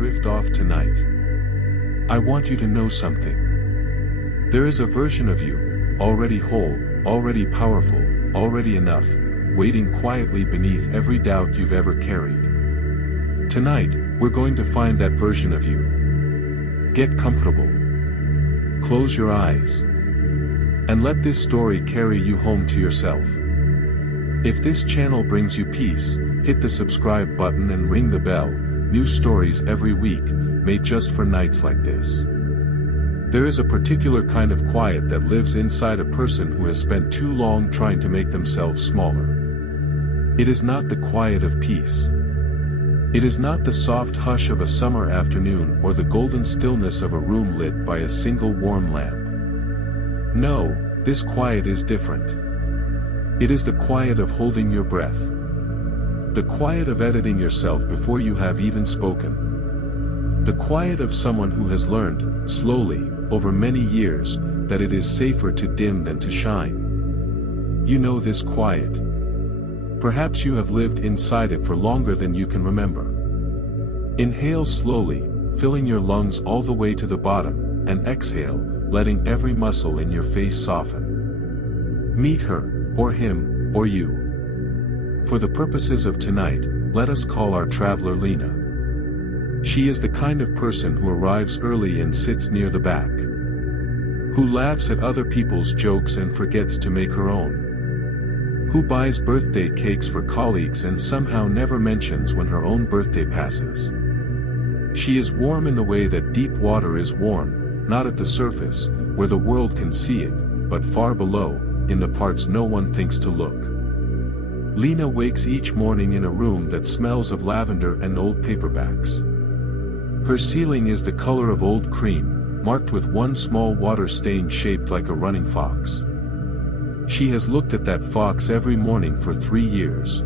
drift off tonight. I want you to know something. There is a version of you, already whole, already powerful, already enough, waiting quietly beneath every doubt you've ever carried. Tonight, we're going to find that version of you. Get comfortable. Close your eyes. And let this story carry you home to yourself. If this channel brings you peace, hit the subscribe button and ring the bell. New stories every week, made just for nights like this. There is a particular kind of quiet that lives inside a person who has spent too long trying to make themselves smaller. It is not the quiet of peace. It is not the soft hush of a summer afternoon or the golden stillness of a room lit by a single warm lamp. No, this quiet is different. It is the quiet of holding your breath. The quiet of editing yourself before you have even spoken. The quiet of someone who has learned, slowly, over many years, that it is safer to dim than to shine. You know this quiet. Perhaps you have lived inside it for longer than you can remember. Inhale slowly, filling your lungs all the way to the bottom, and exhale, letting every muscle in your face soften. Meet her, or him, or you. For the purposes of tonight, let us call our traveler Lena. She is the kind of person who arrives early and sits near the back. Who laughs at other people's jokes and forgets to make her own. Who buys birthday cakes for colleagues and somehow never mentions when her own birthday passes. She is warm in the way that deep water is warm, not at the surface, where the world can see it, but far below, in the parts no one thinks to look. Lena wakes each morning in a room that smells of lavender and old paperbacks. Her ceiling is the color of old cream, marked with one small water stain shaped like a running fox. She has looked at that fox every morning for 3 years.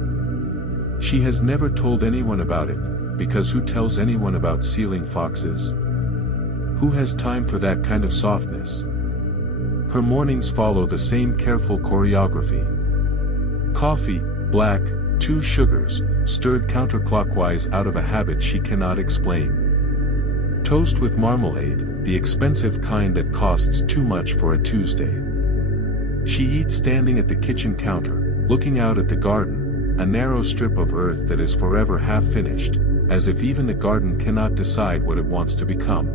She has never told anyone about it, because who tells anyone about ceiling foxes? Who has time for that kind of softness? Her mornings follow the same careful choreography. Coffee, black, 2 sugars, stirred counterclockwise out of a habit she cannot explain. Toast with marmalade, the expensive kind that costs too much for a Tuesday. She eats standing at the kitchen counter, looking out at the garden, a narrow strip of earth that is forever half finished, as if even the garden cannot decide what it wants to become.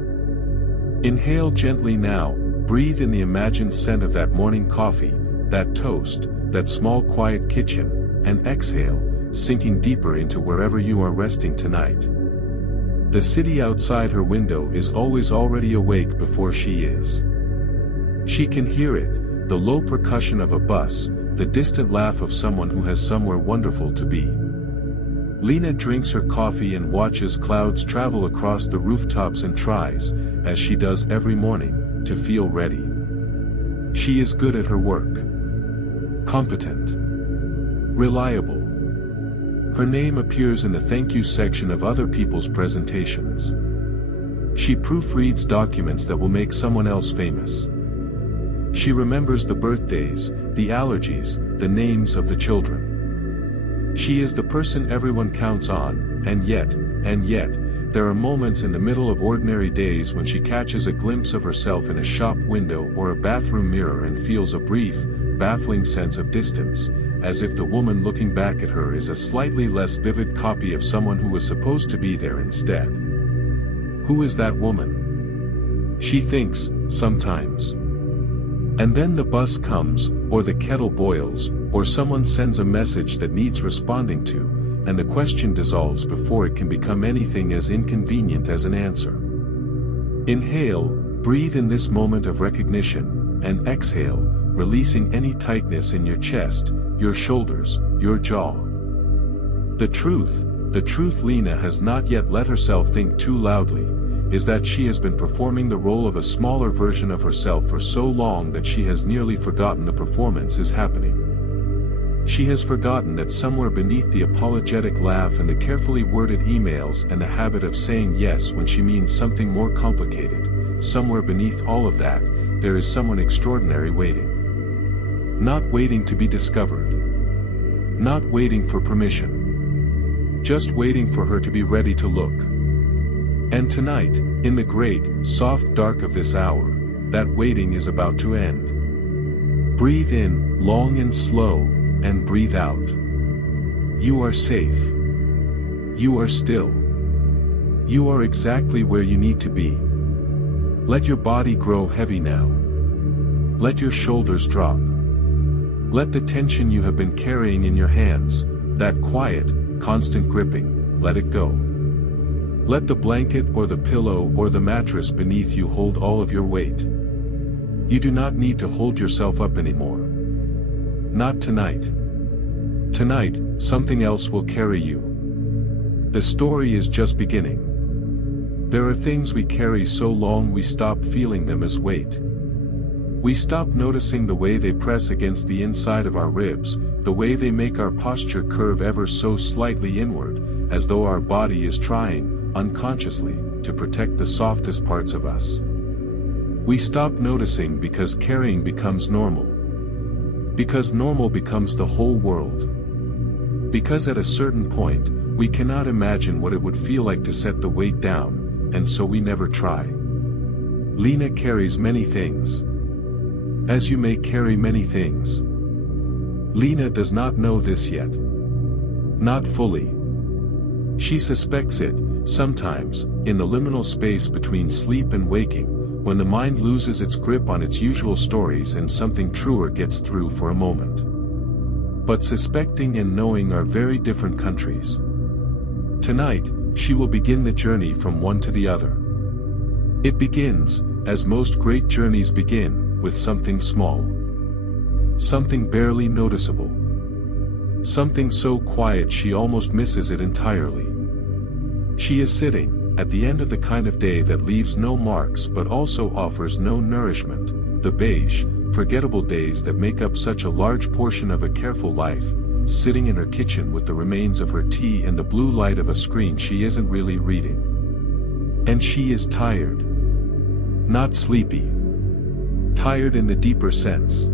Inhale gently now, breathe in the imagined scent of that morning coffee, that toast, that small quiet kitchen, and exhale, sinking deeper into wherever you are resting tonight. The city outside her window is always already awake before she is. She can hear it, the low percussion of a bus, the distant laugh of someone who has somewhere wonderful to be. Lena drinks her coffee and watches clouds travel across the rooftops and tries, as she does every morning, to feel ready. She is good at her work. Competent. Reliable. Her name appears in the thank you section of other people's presentations. She proofreads documents that will make someone else famous. She remembers the birthdays, the allergies, the names of the children. She is the person everyone counts on, and yet, there are moments in the middle of ordinary days when she catches a glimpse of herself in a shop window or a bathroom mirror and feels a brief, baffling sense of distance, as if the woman looking back at her is a slightly less vivid copy of someone who was supposed to be there instead. Who is that woman? She thinks, sometimes. And then the bus comes, or the kettle boils, or someone sends a message that needs responding to, and the question dissolves before it can become anything as inconvenient as an answer. Inhale, breathe in this moment of recognition, and exhale, releasing any tightness in your chest, your shoulders, your jaw. The truth Lena has not yet let herself think too loudly, is that she has been performing the role of a smaller version of herself for so long that she has nearly forgotten the performance is happening. She has forgotten that somewhere beneath the apologetic laugh and the carefully worded emails and the habit of saying yes when she means something more complicated, somewhere beneath all of that, there is someone extraordinary waiting. Not waiting to be discovered. Not waiting for permission. Just waiting for her to be ready to look. And tonight, in the great, soft dark of this hour, that waiting is about to end. Breathe in, long and slow, and breathe out. You are safe. You are still. You are exactly where you need to be. Let your body grow heavy now. Let your shoulders drop. Let the tension you have been carrying in your hands, that quiet, constant gripping, let it go. Let the blanket or the pillow or the mattress beneath you hold all of your weight. You do not need to hold yourself up anymore. Not tonight. Tonight, something else will carry you. The story is just beginning. There are things we carry so long we stop feeling them as weight. We stop noticing the way they press against the inside of our ribs, the way they make our posture curve ever so slightly inward, as though our body is trying, unconsciously, to protect the softest parts of us. We stop noticing because carrying becomes normal. Because normal becomes the whole world. Because at a certain point, we cannot imagine what it would feel like to set the weight down, and so we never try. Lena carries many things. As you may carry many things. Lena does not know this yet. Not fully. She suspects it, sometimes, in the liminal space between sleep and waking, when the mind loses its grip on its usual stories and something truer gets through for a moment. But suspecting and knowing are very different countries. Tonight, she will begin the journey from one to the other. It begins, as most great journeys begin, with something small. Something barely noticeable. Something so quiet she almost misses it entirely. She is sitting, at the end of the kind of day that leaves no marks but also offers no nourishment, the beige, forgettable days that make up such a large portion of a careful life, sitting in her kitchen with the remains of her tea and the blue light of a screen she isn't really reading. And she is tired. Not sleepy. Tired in the deeper sense.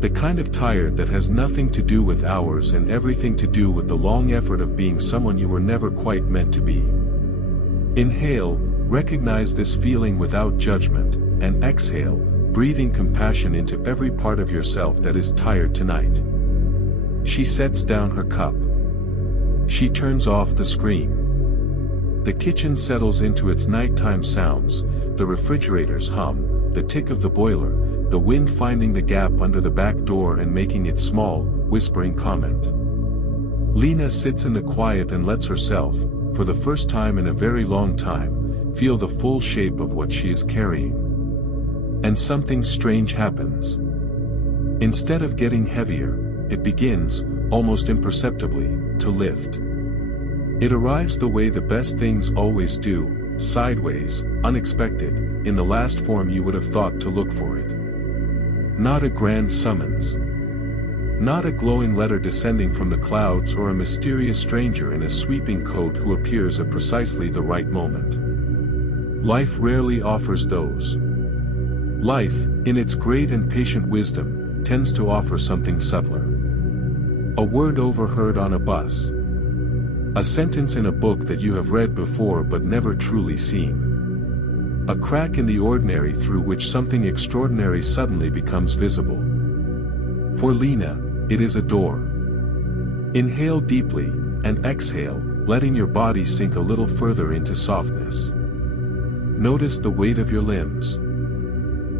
The kind of tired that has nothing to do with hours and everything to do with the long effort of being someone you were never quite meant to be. Inhale, recognize this feeling without judgment, and exhale, breathing compassion into every part of yourself that is tired tonight. She sets down her cup. She turns off the screen. The kitchen settles into its nighttime sounds, the refrigerator's hum, the tick of the boiler, the wind finding the gap under the back door and making its small, whispering comment. Lena sits in the quiet and lets herself, for the first time in a very long time, feel the full shape of what she is carrying. And something strange happens. Instead of getting heavier, it begins, almost imperceptibly, to lift. It arrives the way the best things always do, sideways, unexpected, in the last form you would have thought to look for it. Not a grand summons. Not a glowing letter descending from the clouds or a mysterious stranger in a sweeping coat who appears at precisely the right moment. Life rarely offers those. Life, in its great and patient wisdom, tends to offer something subtler. A word overheard on a bus. A sentence in a book that you have read before but never truly seen. A crack in the ordinary through which something extraordinary suddenly becomes visible. For Lena, it is a door. Inhale deeply, and exhale, letting your body sink a little further into softness. Notice the weight of your limbs.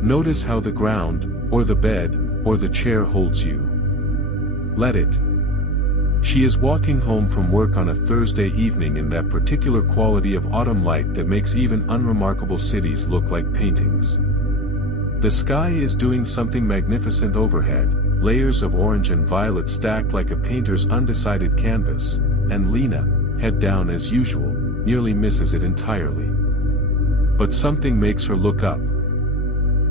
Notice how the ground, or the bed, or the chair holds you. Let it. She is walking home from work on a Thursday evening in that particular quality of autumn light that makes even unremarkable cities look like paintings. The sky is doing something magnificent overhead, layers of orange and violet stacked like a painter's undecided canvas, and Lena, head down as usual, nearly misses it entirely. But something makes her look up.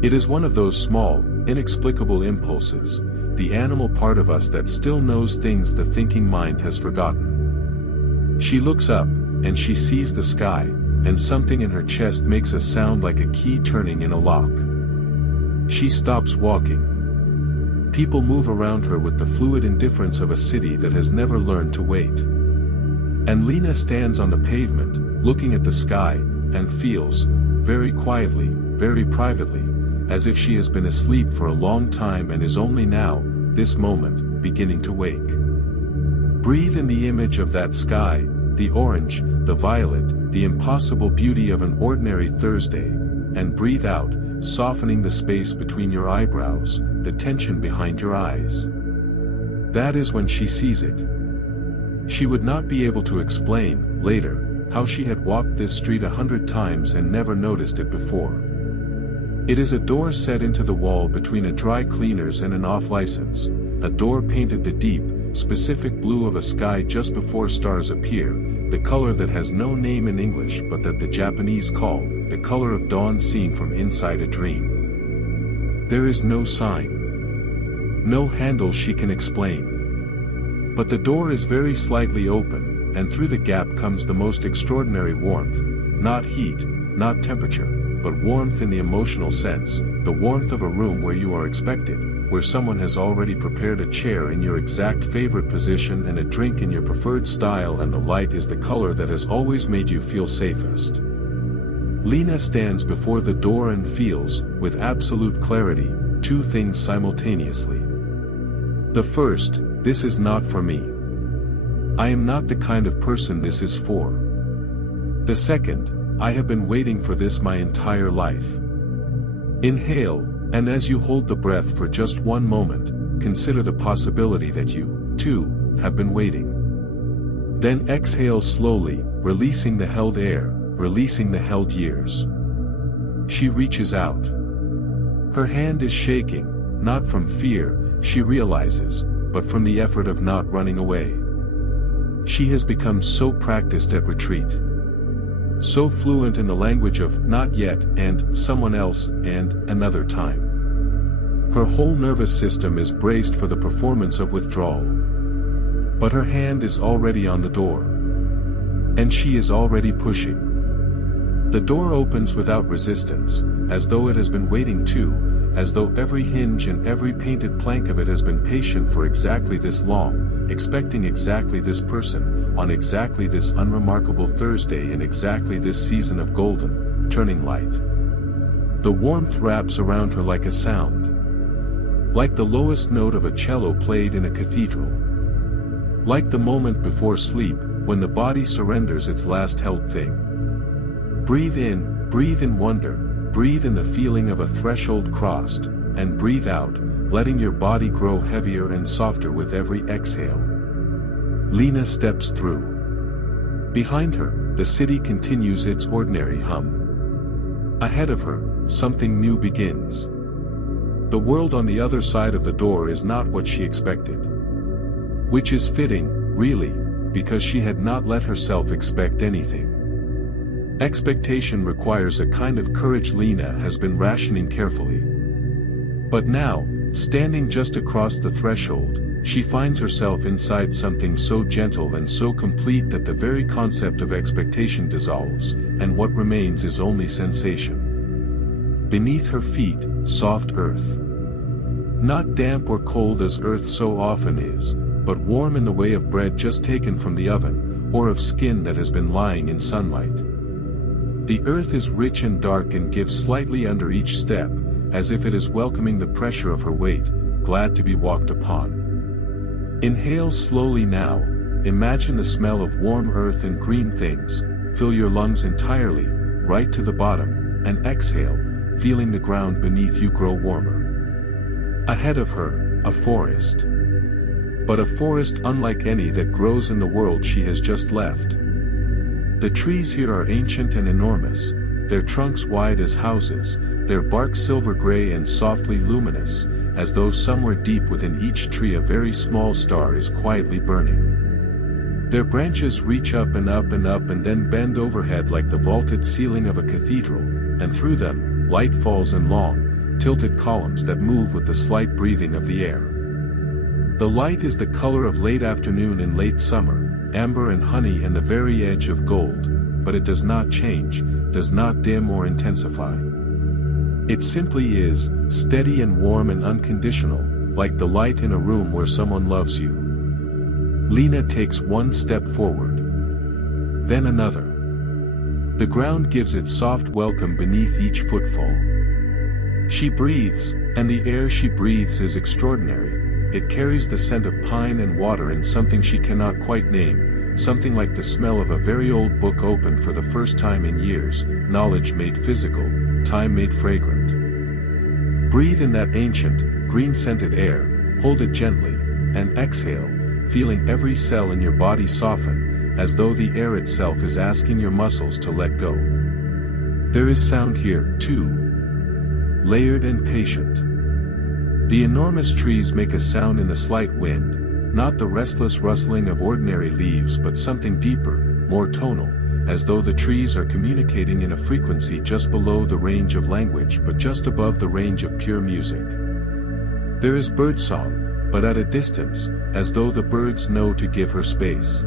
It is one of those small, inexplicable impulses, the animal part of us that still knows things the thinking mind has forgotten. She looks up, and she sees the sky, and something in her chest makes a sound like a key turning in a lock. She stops walking. People move around her with the fluid indifference of a city that has never learned to wait. And Lena stands on the pavement, looking at the sky, and feels, very quietly, very privately, as if she has been asleep for a long time and is only now, this moment, beginning to wake. Breathe in the image of that sky, the orange, the violet, the impossible beauty of an ordinary Thursday, and breathe out, softening the space between your eyebrows, the tension behind your eyes. That is when she sees it. She would not be able to explain, later, how she had walked this street 100 times and never noticed it before. It is a door set into the wall between a dry cleaners and an off-license, a door painted the deep, specific blue of a sky just before stars appear, the color that has no name in English but that the Japanese call, the color of dawn seen from inside a dream. There is no sign. No handle she can explain. But the door is very slightly open, and through the gap comes the most extraordinary warmth, not heat, not temperature, but warmth in the emotional sense, the warmth of a room where you are expected, where someone has already prepared a chair in your exact favorite position and a drink in your preferred style, and the light is the color that has always made you feel safest. Lena stands before the door and feels, with absolute clarity, two things simultaneously. The first, this is not for me. I am not the kind of person this is for. The second, I have been waiting for this my entire life. Inhale, and as you hold the breath for just one moment, consider the possibility that you, too, have been waiting. Then exhale slowly, releasing the held air, releasing the held years. She reaches out. Her hand is shaking, not from fear, she realizes, but from the effort of not running away. She has become so practiced at retreat. So fluent in the language of not yet and someone else and another time. Her whole nervous system is braced for the performance of withdrawal. But her hand is already on the door. And she is already pushing. The door opens without resistance, as though it has been waiting too, as though every hinge and every painted plank of it has been patient for exactly this long, expecting exactly this person, on exactly this unremarkable Thursday in exactly this season of golden, turning light. The warmth wraps around her like a sound. Like the lowest note of a cello played in a cathedral. Like the moment before sleep, when the body surrenders its last held thing. Breathe in wonder, breathe in the feeling of a threshold crossed, and breathe out, letting your body grow heavier and softer with every exhale. Lena steps through. Behind her, the city continues its ordinary hum. Ahead of her, something new begins. The world on the other side of the door is not what she expected. Which is fitting, really, because she had not let herself expect anything. Expectation requires a kind of courage Lena has been rationing carefully. But now, standing just across the threshold, she finds herself inside something so gentle and so complete that the very concept of expectation dissolves, and what remains is only sensation. Beneath her feet, soft earth. Not damp or cold as earth so often is, but warm in the way of bread just taken from the oven, or of skin that has been lying in sunlight. The earth is rich and dark and gives slightly under each step, as if it is welcoming the pressure of her weight, glad to be walked upon. Inhale slowly now, imagine the smell of warm earth and green things, fill your lungs entirely, right to the bottom, and exhale, feeling the ground beneath you grow warmer. Ahead of her, a forest. But a forest unlike any that grows in the world she has just left. The trees here are ancient and enormous, their trunks wide as houses, their bark silver gray and softly luminous, as though somewhere deep within each tree a very small star is quietly burning. Their branches reach up and up and up and then bend overhead like the vaulted ceiling of a cathedral, and through them, light falls in long, tilted columns that move with the slight breathing of the air. The light is the color of late afternoon in late summer, amber and honey and the very edge of gold, but it does not change, does not dim or intensify. It simply is, steady and warm and unconditional, like the light in a room where someone loves you. Lena takes one step forward. Then another. The ground gives its soft welcome beneath each footfall. She breathes, and the air she breathes is extraordinary. It carries the scent of pine and water and something she cannot quite name, something like the smell of a very old book opened for the first time in years, knowledge made physical, time made fragrant. Breathe in that ancient, green-scented air, hold it gently, and exhale, feeling every cell in your body soften, as though the air itself is asking your muscles to let go. There is sound here, too. Layered and patient. The enormous trees make a sound in the slight wind, not the restless rustling of ordinary leaves but something deeper, more tonal, as though the trees are communicating in a frequency just below the range of language but just above the range of pure music. There is birdsong, but at a distance, as though the birds know to give her space.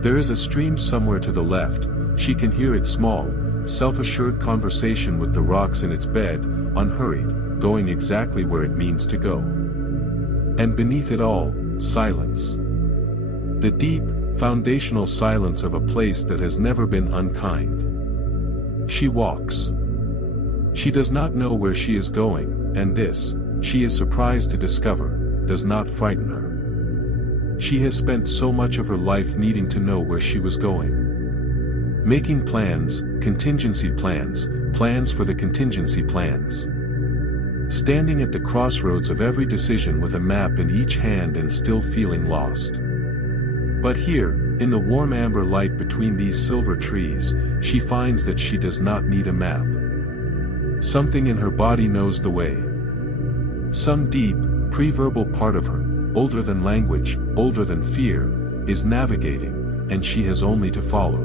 There is a stream somewhere to the left, she can hear its small, self-assured conversation with the rocks in its bed, unhurried, going exactly where it means to go. And beneath it all, silence. The deep, foundational silence of a place that has never been unkind. She walks. She does not know where she is going, and this, she is surprised to discover, does not frighten her. She has spent so much of her life needing to know where she was going. Making plans, contingency plans, plans for the contingency plans. Standing at the crossroads of every decision with a map in each hand and still feeling lost. But here, in the warm amber light between these silver trees, she finds that she does not need a map. Something in her body knows the way. Some deep, pre-verbal part of her, older than language, older than fear, is navigating, and she has only to follow.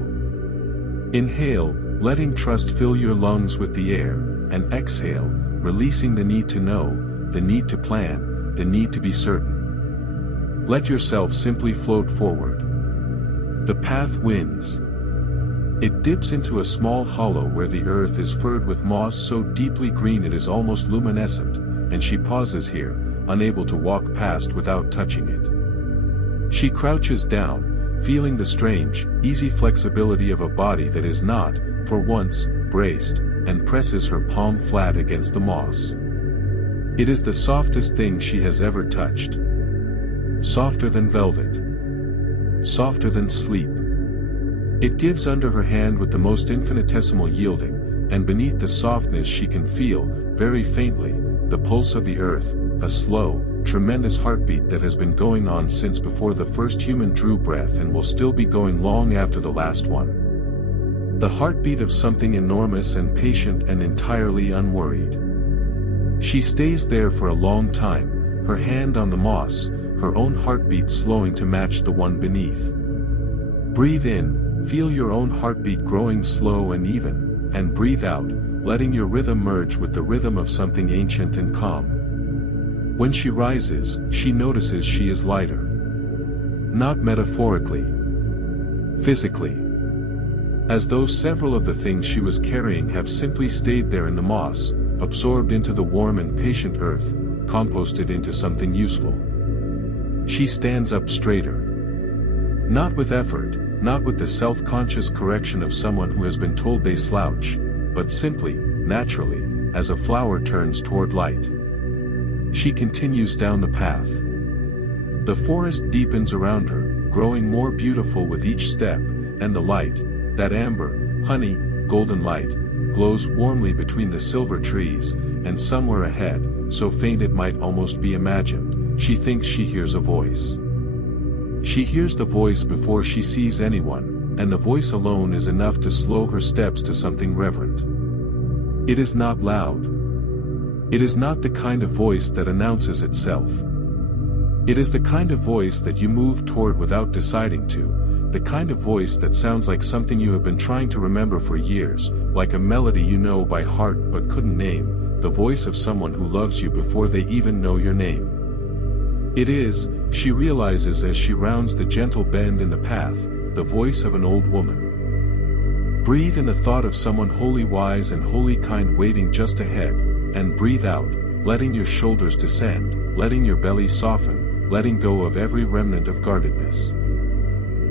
Inhale, letting trust fill your lungs with the air, and exhale, releasing the need to know, the need to plan, the need to be certain. Let yourself simply float forward. The path wins. It dips into a small hollow where the earth is furred with moss so deeply green it is almost luminescent, and she pauses here, unable to walk past without touching it. She crouches down, feeling the strange, easy flexibility of a body that is not, for once, braced, and presses her palm flat against the moss. It is the softest thing she has ever touched. Softer than velvet. Softer than sleep. It gives under her hand with the most infinitesimal yielding, and beneath the softness she can feel, very faintly, the pulse of the earth, a slow, tremendous heartbeat that has been going on since before the first human drew breath and will still be going long after the last one. The heartbeat of something enormous and patient and entirely unworried. She stays there for a long time, her hand on the moss, her own heartbeat slowing to match the one beneath. Breathe in, feel your own heartbeat growing slow and even, and breathe out, letting your rhythm merge with the rhythm of something ancient and calm. When she rises, she notices she is lighter. Not metaphorically. Physically. As though several of the things she was carrying have simply stayed there in the moss, absorbed into the warm and patient earth, composted into something useful. She stands up straighter. Not with effort, not with the self-conscious correction of someone who has been told they slouch, but simply, naturally, as a flower turns toward light. She continues down the path. The forest deepens around her, growing more beautiful with each step, and the light, that amber, honey, golden light, glows warmly between the silver trees, and somewhere ahead, so faint it might almost be imagined, she thinks she hears a voice. She hears the voice before she sees anyone, and the voice alone is enough to slow her steps to something reverent. It is not loud. It is not the kind of voice that announces itself. It is the kind of voice that you move toward without deciding to, the kind of voice that sounds like something you have been trying to remember for years, like a melody you know by heart but couldn't name, the voice of someone who loves you before they even know your name. It is, she realizes as she rounds the gentle bend in the path, the voice of an old woman. Breathe in the thought of someone wholly wise and wholly kind waiting just ahead, and breathe out, letting your shoulders descend, letting your belly soften, letting go of every remnant of guardedness.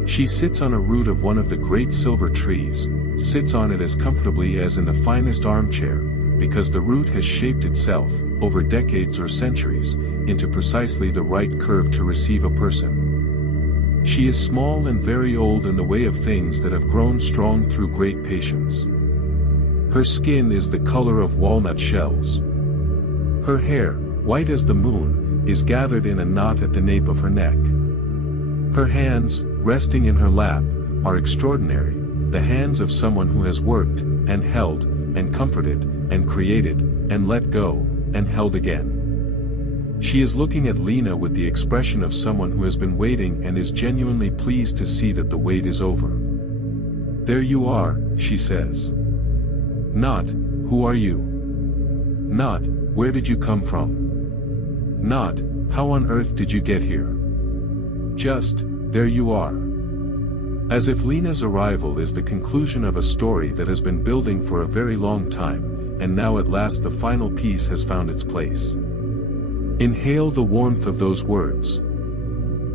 She sits on a root of one of the great silver trees, sits on it as comfortably as in the finest armchair, because the root has shaped itself, over decades or centuries, into precisely the right curve to receive a person. She is small and very old in the way of things that have grown strong through great patience. Her skin is the color of walnut shells. Her hair, white as the moon, is gathered in a knot at the nape of her neck. Her hands, resting in her lap, are extraordinary, the hands of someone who has worked, and held, and comforted, and created, and let go, and held again. She is looking at Lena with the expression of someone who has been waiting and is genuinely pleased to see that the wait is over. "There you are," she says. Not, "Who are you?" Not, "Where did you come from?" Not, "How on earth did you get here?" Just, "There you are." As if Lena's arrival is the conclusion of a story that has been building for a very long time, and now at last the final piece has found its place. Inhale the warmth of those words.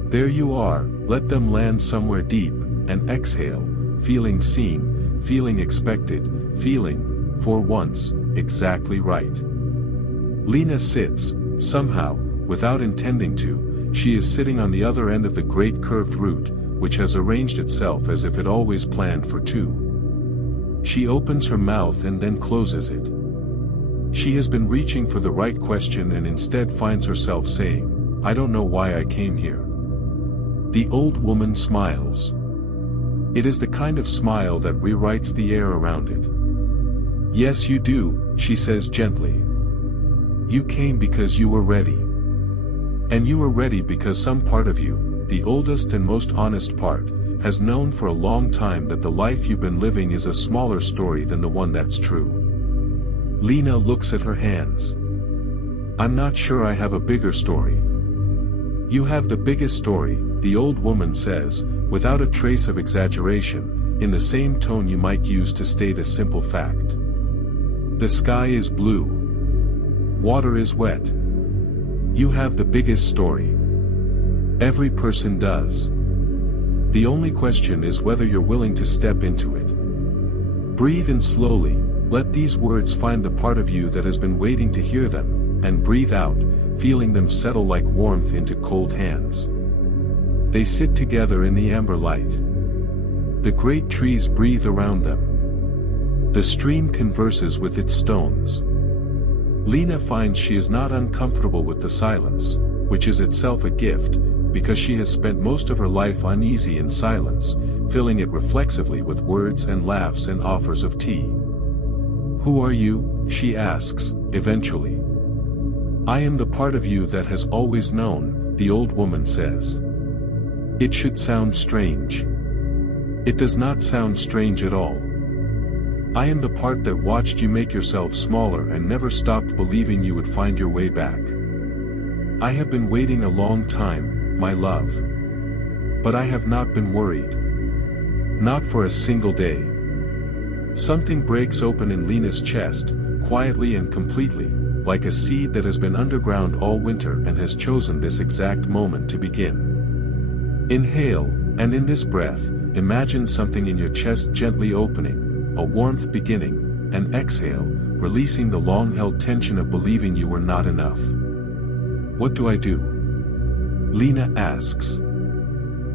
There you are, let them land somewhere deep, and exhale, feeling seen, feeling expected, feeling, for once, exactly right. Lena sits, somehow, without intending to, she is sitting on the other end of the great curved root, which has arranged itself as if it always planned for two. She opens her mouth and then closes it. She has been reaching for the right question and instead finds herself saying, "I don't know why I came here." The old woman smiles. It is the kind of smile that rewrites the air around it. "Yes you do," she says gently. "You came because you were ready. And you were ready because some part of you, the oldest and most honest part, has known for a long time that the life you've been living is a smaller story than the one that's true." Lena looks at her hands. "I'm not sure I have a bigger story." "You have the biggest story," the old woman says, without a trace of exaggeration, in the same tone you might use to state a simple fact. "The sky is blue. Water is wet. You have the biggest story. Every person does. The only question is whether you're willing to step into it. Breathe in slowly, let these words find the part of you that has been waiting to hear them, and breathe out, feeling them settle like warmth into cold hands. They sit together in the amber light. The great trees breathe around them. The stream converses with its stones. Lena finds she is not uncomfortable with the silence, which is itself a gift, because she has spent most of her life uneasy in silence, filling it reflexively with words and laughs and offers of tea. "Who are you?" she asks, eventually. "I am the part of you that has always known," the old woman says. It should sound strange. It does not sound strange at all. I am the part that watched you make yourself smaller and never stopped believing you would find your way back. I have been waiting a long time, my love. But I have not been worried. Not for a single day. Something breaks open in Lena's chest, quietly and completely, like a seed that has been underground all winter and has chosen this exact moment to begin. Inhale, and in this breath, imagine something in your chest gently opening, a warmth beginning, and exhale, releasing the long-held tension of believing you were not enough. "What do I do?" Lena asks.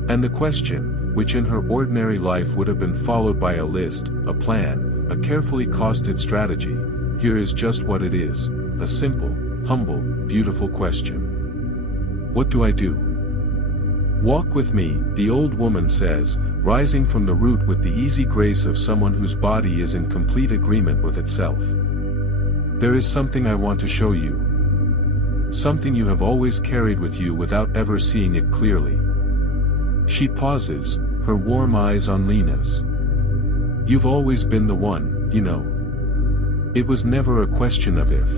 And the question, which in her ordinary life would have been followed by a list, a plan, a carefully costed strategy, here is just what it is, a simple, humble, beautiful question. What do I do? Walk with me, the old woman says, rising from the root with the easy grace of someone whose body is in complete agreement with itself. There is something I want to show you. Something you have always carried with you without ever seeing it clearly. She pauses, her warm eyes on Lena's. You've always been the one, you know. It was never a question of if.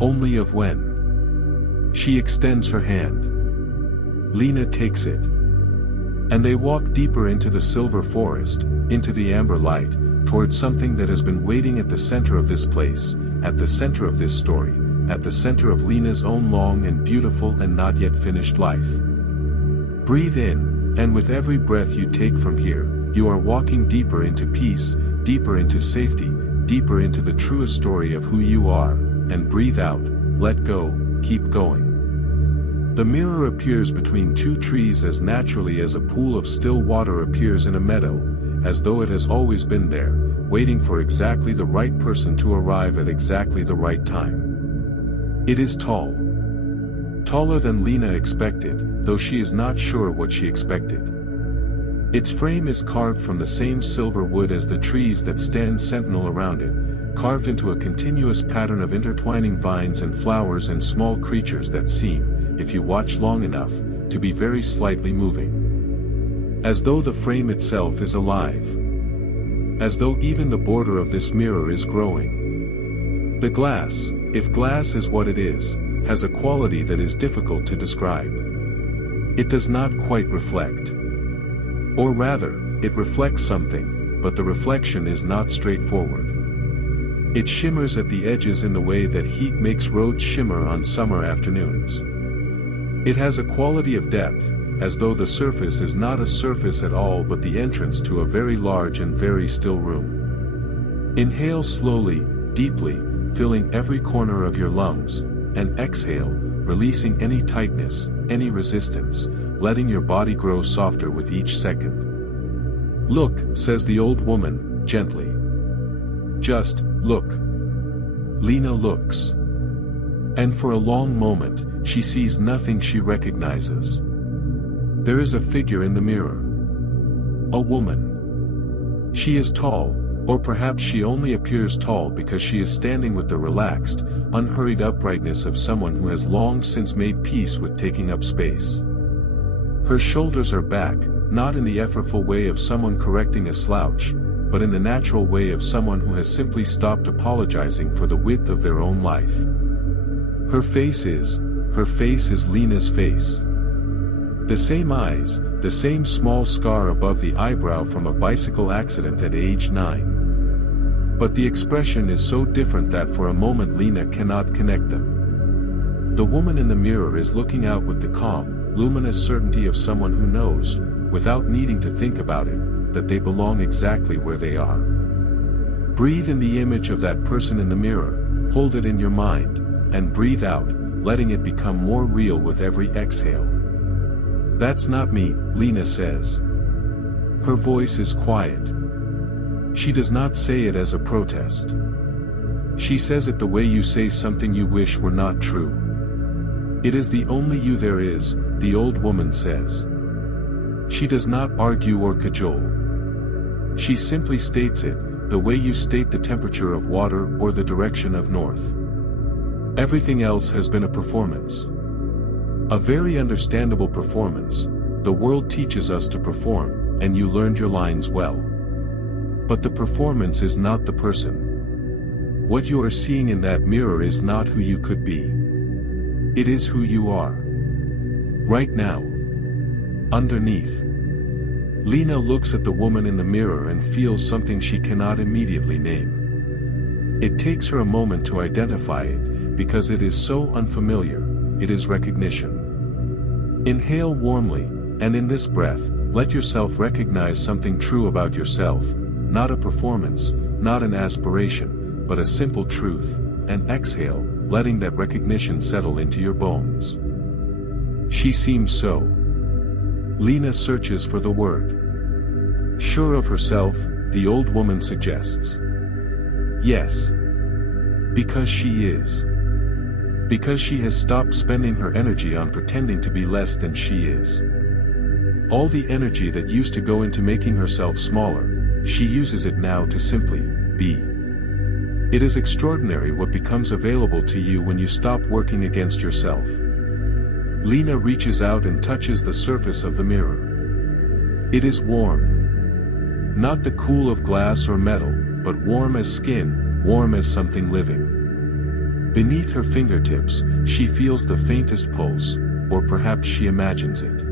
Only of when. She extends her hand. Lena takes it. And they walk deeper into the silver forest, into the amber light, towards something that has been waiting at the center of this place, at the center of this story, at the center of Lena's own long and beautiful and not yet finished life. Breathe in, And with every breath you take from here, you are walking deeper into peace, deeper into safety, deeper into the truest story of who you are, and breathe out, let go, keep going. The mirror appears between two trees as naturally as a pool of still water appears in a meadow, as though it has always been there, waiting for exactly the right person to arrive at exactly the right time. It is tall. Taller than Lena expected, though she is not sure what she expected. Its frame is carved from the same silver wood as the trees that stand sentinel around it, carved into a continuous pattern of intertwining vines and flowers and small creatures that seem, if you watch long enough, to be very slightly moving. As though the frame itself is alive. As though even the border of this mirror is growing. The glass, if glass is what it is, has a quality that is difficult to describe. It does not quite reflect. Or rather, it reflects something, but the reflection is not straightforward. It shimmers at the edges in the way that heat makes roads shimmer on summer afternoons. It has a quality of depth, as though the surface is not a surface at all but the entrance to a very large and very still room. Inhale slowly, deeply, filling every corner of your lungs, and exhale, releasing any tightness, any resistance, letting your body grow softer with each second. Look, says the old woman, gently. Just, look. Lena looks. And for a long moment, she sees nothing she recognizes. There is a figure in the mirror. A woman. She is tall, or perhaps she only appears tall because she is standing with the relaxed, unhurried uprightness of someone who has long since made peace with taking up space. Her shoulders are back, not in the effortful way of someone correcting a slouch, but in the natural way of someone who has simply stopped apologizing for the width of their own life. Her face is Lena's face. The same eyes, the same small scar above the eyebrow from a bicycle accident at age 9. But the expression is so different that for a moment Lena cannot connect them. The woman in the mirror is looking out with the calm, luminous certainty of someone who knows, without needing to think about it, that they belong exactly where they are. Breathe in the image of that person in the mirror, hold it in your mind, and breathe out, letting it become more real with every exhale. That's not me, Lena says. Her voice is quiet. She does not say it as a protest. She says it the way you say something you wish were not true. It is the only you there is, the old woman says. She does not argue or cajole. She simply states it, the way you state the temperature of water or the direction of north. Everything else has been a performance. A very understandable performance. The world teaches us to perform, and you learned your lines well. But the performance is not the person. What you are seeing in that mirror is not who you could be. It is who you are. Right now. Underneath. Lena looks at the woman in the mirror and feels something she cannot immediately name. It takes her a moment to identify it, because it is so unfamiliar. It is recognition. Inhale warmly, and in this breath, let yourself recognize something true about yourself, not a performance, not an aspiration, but a simple truth, and exhale, letting that recognition settle into your bones. She seems so. Lena searches for the word. Sure of herself, the old woman suggests. Yes. Because she is. Because she has stopped spending her energy on pretending to be less than she is. All the energy that used to go into making herself smaller, she uses it now to simply be. It is extraordinary what becomes available to you when you stop working against yourself. Lena reaches out and touches the surface of the mirror. It is warm. Not the cool of glass or metal, but warm as skin, warm as something living. Beneath her fingertips, she feels the faintest pulse, or perhaps she imagines it.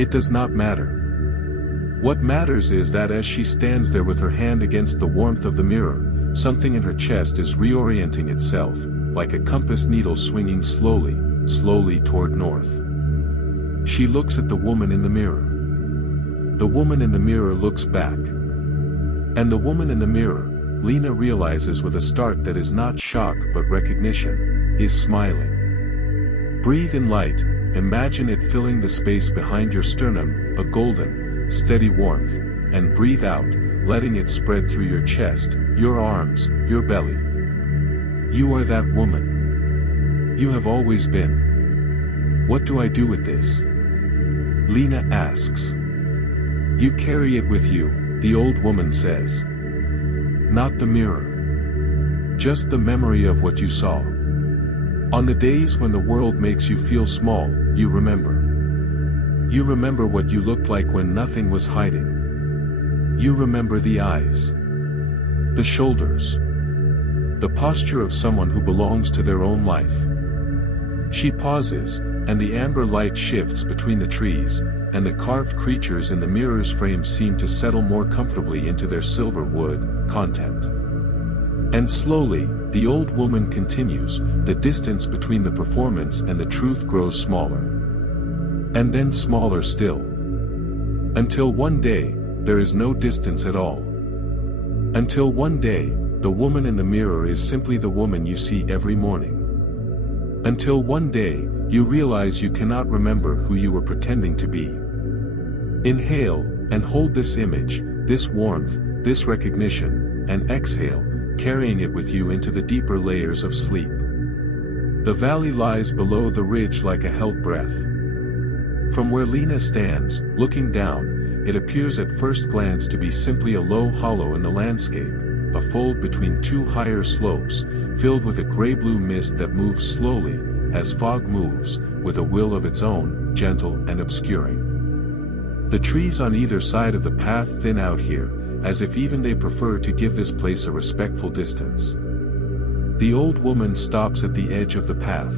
It does not matter. What matters is that as she stands there with her hand against the warmth of the mirror, something in her chest is reorienting itself, like a compass needle swinging slowly, slowly toward north. She looks at the woman in the mirror. The woman in the mirror looks back. And the woman in the mirror, Lena realizes with a start that is not shock but recognition, is smiling. Breathe in light, imagine it filling the space behind your sternum, a golden, steady warmth, and breathe out, letting it spread through your chest, your arms, your belly. You are that woman. You have always been. What do I do with this? Lena asks. You carry it with you, the old woman says. Not the mirror. Just the memory of what you saw. On the days when the world makes you feel small, you remember. You remember what you looked like when nothing was hiding. You remember the eyes. The shoulders. The posture of someone who belongs to their own life. She pauses, and the amber light shifts between the trees, and the carved creatures in the mirror's frame seem to settle more comfortably into their silver wood content. And slowly, the old woman continues, the distance between the performance and the truth grows smaller. And then smaller still. Until one day, there is no distance at all. Until one day, the woman in the mirror is simply the woman you see every morning. Until one day, you realize you cannot remember who you were pretending to be. Inhale, and hold this image, this warmth, this recognition, and exhale, carrying it with you into the deeper layers of sleep. The valley lies below the ridge like a held breath. From where Lena stands, looking down, it appears at first glance to be simply a low hollow in the landscape, a fold between two higher slopes, filled with a gray-blue mist that moves slowly, as fog moves, with a will of its own, gentle and obscuring. The trees on either side of the path thin out here, as if even they prefer to give this place a respectful distance. The old woman stops at the edge of the path.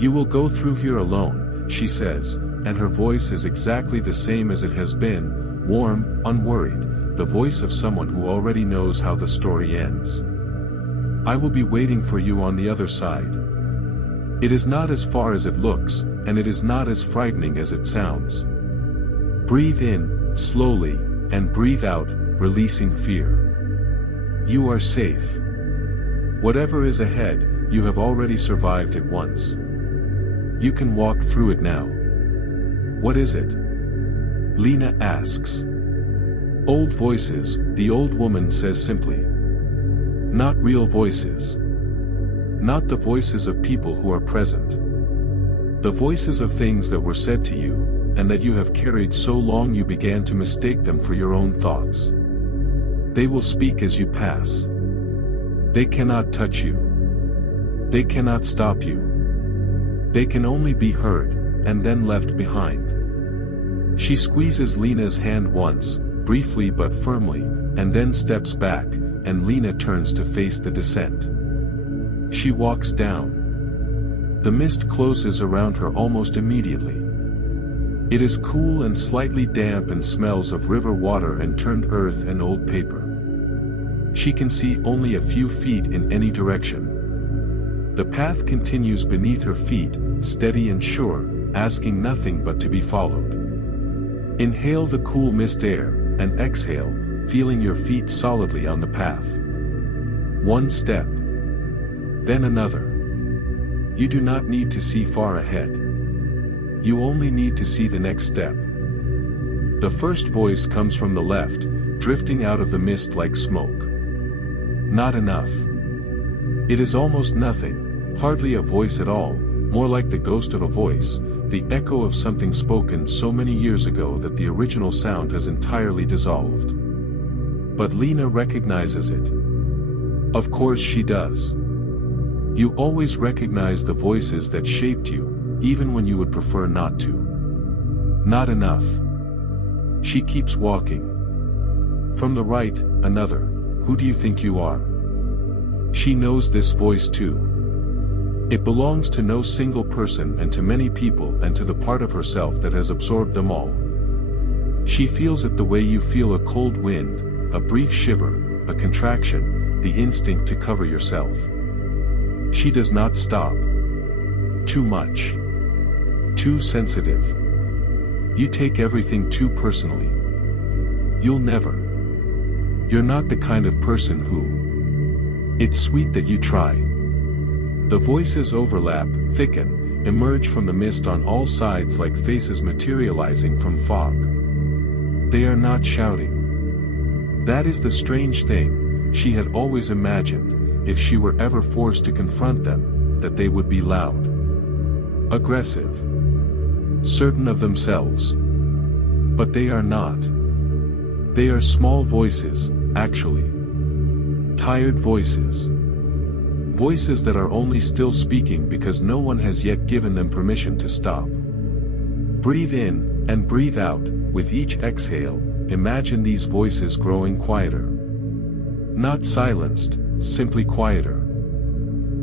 You will go through here alone, she says, and her voice is exactly the same as it has been, warm, unworried, the voice of someone who already knows how the story ends. I will be waiting for you on the other side. It is not as far as it looks, and it is not as frightening as it sounds. Breathe in, slowly, and breathe out, releasing fear. You are safe. Whatever is ahead, you have already survived it once. You can walk through it now. What is it? Lena asks. Old voices, the old woman says simply. Not real voices. Not the voices of people who are present. The voices of things that were said to you, and that you have carried so long you began to mistake them for your own thoughts. They will speak as you pass. They cannot touch you. They cannot stop you. They can only be heard, and then left behind. She squeezes Lena's hand once, briefly but firmly, and then steps back, and Lena turns to face the descent. She walks down. The mist closes around her almost immediately. It is cool and slightly damp and smells of river water and turned earth and old paper. She can see only a few feet in any direction. The path continues beneath her feet, steady and sure, asking nothing but to be followed. Inhale the cool mist air, and exhale, feeling your feet solidly on the path. One step. Then another. You do not need to see far ahead. You only need to see the next step. The first voice comes from the left, drifting out of the mist like smoke. Not enough. It is almost nothing, hardly a voice at all, more like the ghost of a voice, the echo of something spoken so many years ago that the original sound has entirely dissolved. But Lena recognizes it. Of course she does. You always recognize the voices that shaped you, even when you would prefer not to. Not enough. She keeps walking. From the right, another. Who do you think you are? She knows this voice too. It belongs to no single person and to many people and to the part of herself that has absorbed them all. She feels it the way you feel a cold wind, a brief shiver, a contraction, the instinct to cover yourself. She does not stop. Too much. Too sensitive. You take everything too personally. You'll never. You're not the kind of person who. It's sweet that you try. The voices overlap, thicken, emerge from the mist on all sides like faces materializing from fog. They are not shouting. That is the strange thing. She had always imagined, if she were ever forced to confront them, that they would be loud. Aggressive. Certain of themselves. But they are not. They are small voices, actually. Tired voices. Voices that are only still speaking because no one has yet given them permission to stop. Breathe in, and breathe out, with each exhale, imagine these voices growing quieter. Not silenced, simply quieter.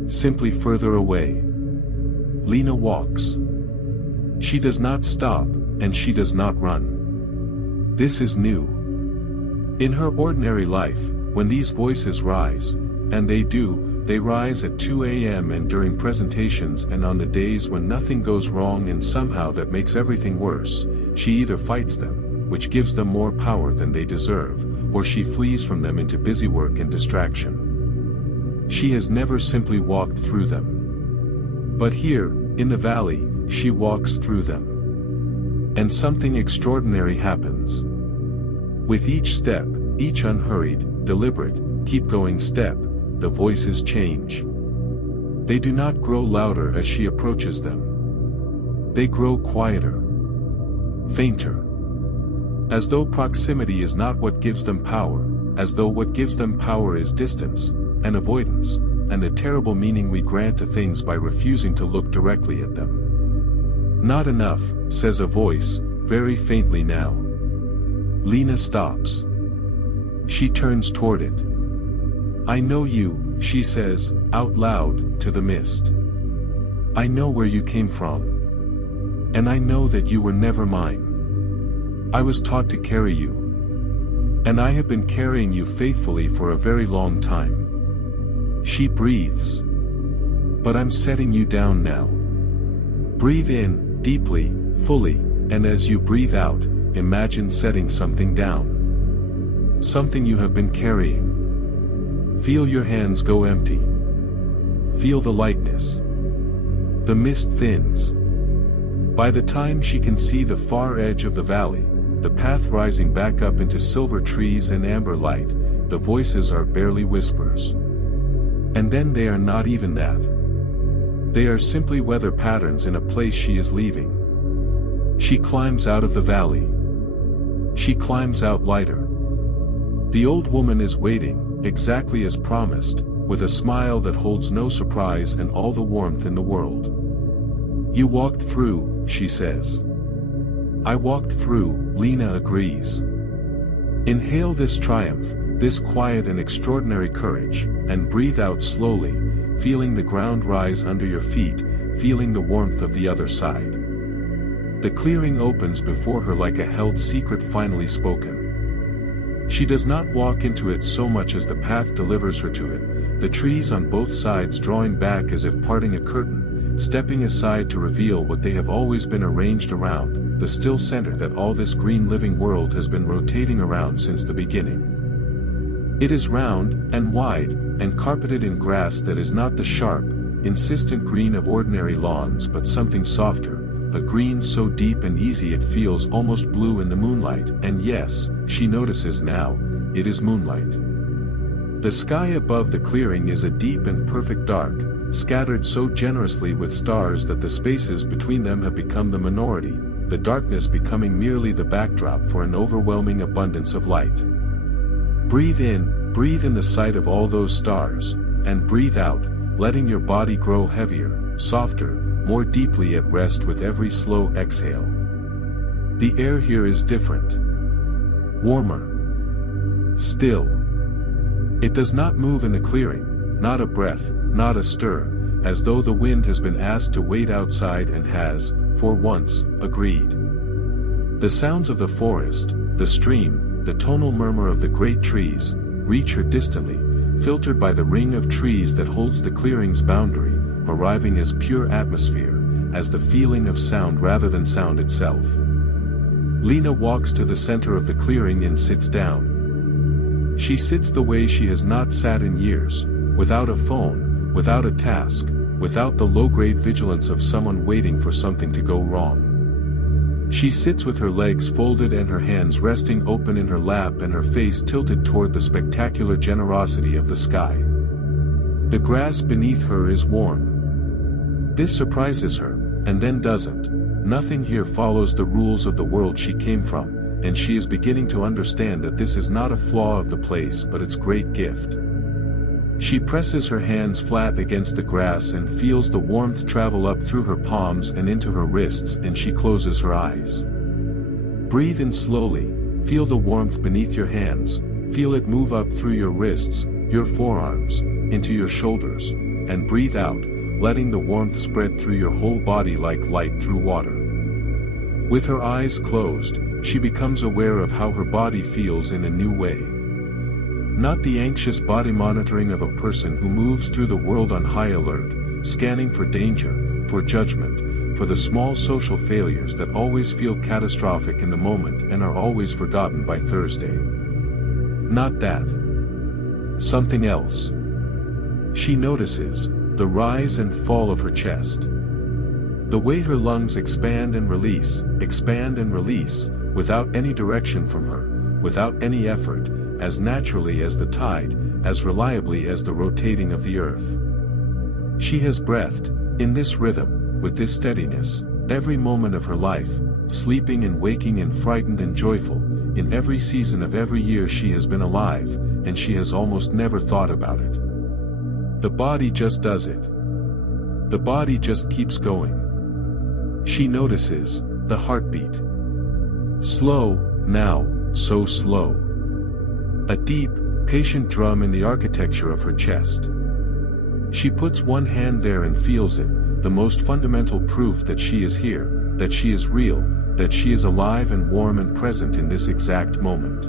Simply further away. Lena walks. She does not stop, and she does not run. This is new. In her ordinary life, when these voices rise, and they do, they rise at 2 a.m. and during presentations and on the days when nothing goes wrong and somehow that makes everything worse, she either fights them, which gives them more power than they deserve, or she flees from them into busywork and distraction. She has never simply walked through them. But here, in the valley, she walks through them. And something extraordinary happens. With each step, each unhurried, deliberate, keep-going step, the voices change. They do not grow louder as she approaches them. They grow quieter. Fainter. As though proximity is not what gives them power, as though what gives them power is distance, and avoidance, and the terrible meaning we grant to things by refusing to look directly at them. Not enough, says a voice, very faintly now. Lena stops. She turns toward it. I know you, she says, out loud, to the mist. I know where you came from. And I know that you were never mine. I was taught to carry you. And I have been carrying you faithfully for a very long time. She breathes. But I'm setting you down now. Breathe in, deeply, fully, and as you breathe out, imagine setting something down. Something you have been carrying. Feel your hands go empty. Feel the lightness. The mist thins. By the time she can see the far edge of the valley, the path rising back up into silver trees and amber light, the voices are barely whispers. And then they are not even that. They are simply weather patterns in a place she is leaving. She climbs out of the valley. She climbs out lighter. The old woman is waiting, exactly as promised, with a smile that holds no surprise and all the warmth in the world. You walked through, she says. I walked through, Lena agrees. Inhale this triumph, this quiet and extraordinary courage, and breathe out slowly, feeling the ground rise under your feet, feeling the warmth of the other side. The clearing opens before her like a held secret finally spoken. She does not walk into it so much as the path delivers her to it, the trees on both sides drawing back as if parting a curtain, stepping aside to reveal what they have always been arranged around, the still center that all this green living world has been rotating around since the beginning. It is round, and wide, and carpeted in grass that is not the sharp, insistent green of ordinary lawns but something softer, a green so deep and easy it feels almost blue in the moonlight, and yes, she notices now, it is moonlight. The sky above the clearing is a deep and perfect dark, scattered so generously with stars that the spaces between them have become the minority, the darkness becoming merely the backdrop for an overwhelming abundance of light. Breathe in the sight of all those stars, and breathe out, letting your body grow heavier, softer, more deeply at rest with every slow exhale. The air here is different. Warmer. Still. It does not move in the clearing, not a breath, not a stir, as though the wind has been asked to wait outside and has, for once, agreed. The sounds of the forest, the stream, the tonal murmur of the great trees, reach her distantly, filtered by the ring of trees that holds the clearing's boundary, arriving as pure atmosphere, as the feeling of sound rather than sound itself. Lena walks to the center of the clearing and sits down. She sits the way she has not sat in years, without a phone, without a task, without the low-grade vigilance of someone waiting for something to go wrong. She sits with her legs folded and her hands resting open in her lap and her face tilted toward the spectacular generosity of the sky. The grass beneath her is warm. This surprises her, and then doesn't. Nothing here follows the rules of the world she came from, and she is beginning to understand that this is not a flaw of the place but its great gift. She presses her hands flat against the grass and feels the warmth travel up through her palms and into her wrists, and she closes her eyes. Breathe in slowly, feel the warmth beneath your hands, feel it move up through your wrists, your forearms, into your shoulders, and breathe out, letting the warmth spread through your whole body like light through water. With her eyes closed, she becomes aware of how her body feels in a new way. Not the anxious body monitoring of a person who moves through the world on high alert, scanning for danger, for judgment, for the small social failures that always feel catastrophic in the moment and are always forgotten by Thursday. Not that. Something else. She notices the rise and fall of her chest. The way her lungs expand and release, without any direction from her, without any effort, as naturally as the tide, as reliably as the rotating of the earth. She has breathed, in this rhythm, with this steadiness, every moment of her life, sleeping and waking and frightened and joyful, in every season of every year she has been alive, and she has almost never thought about it. The body just does it. The body just keeps going. She notices the heartbeat. Slow, now, so slow. A deep, patient drum in the architecture of her chest. She puts one hand there and feels it, the most fundamental proof that she is here, that she is real, that she is alive and warm and present in this exact moment.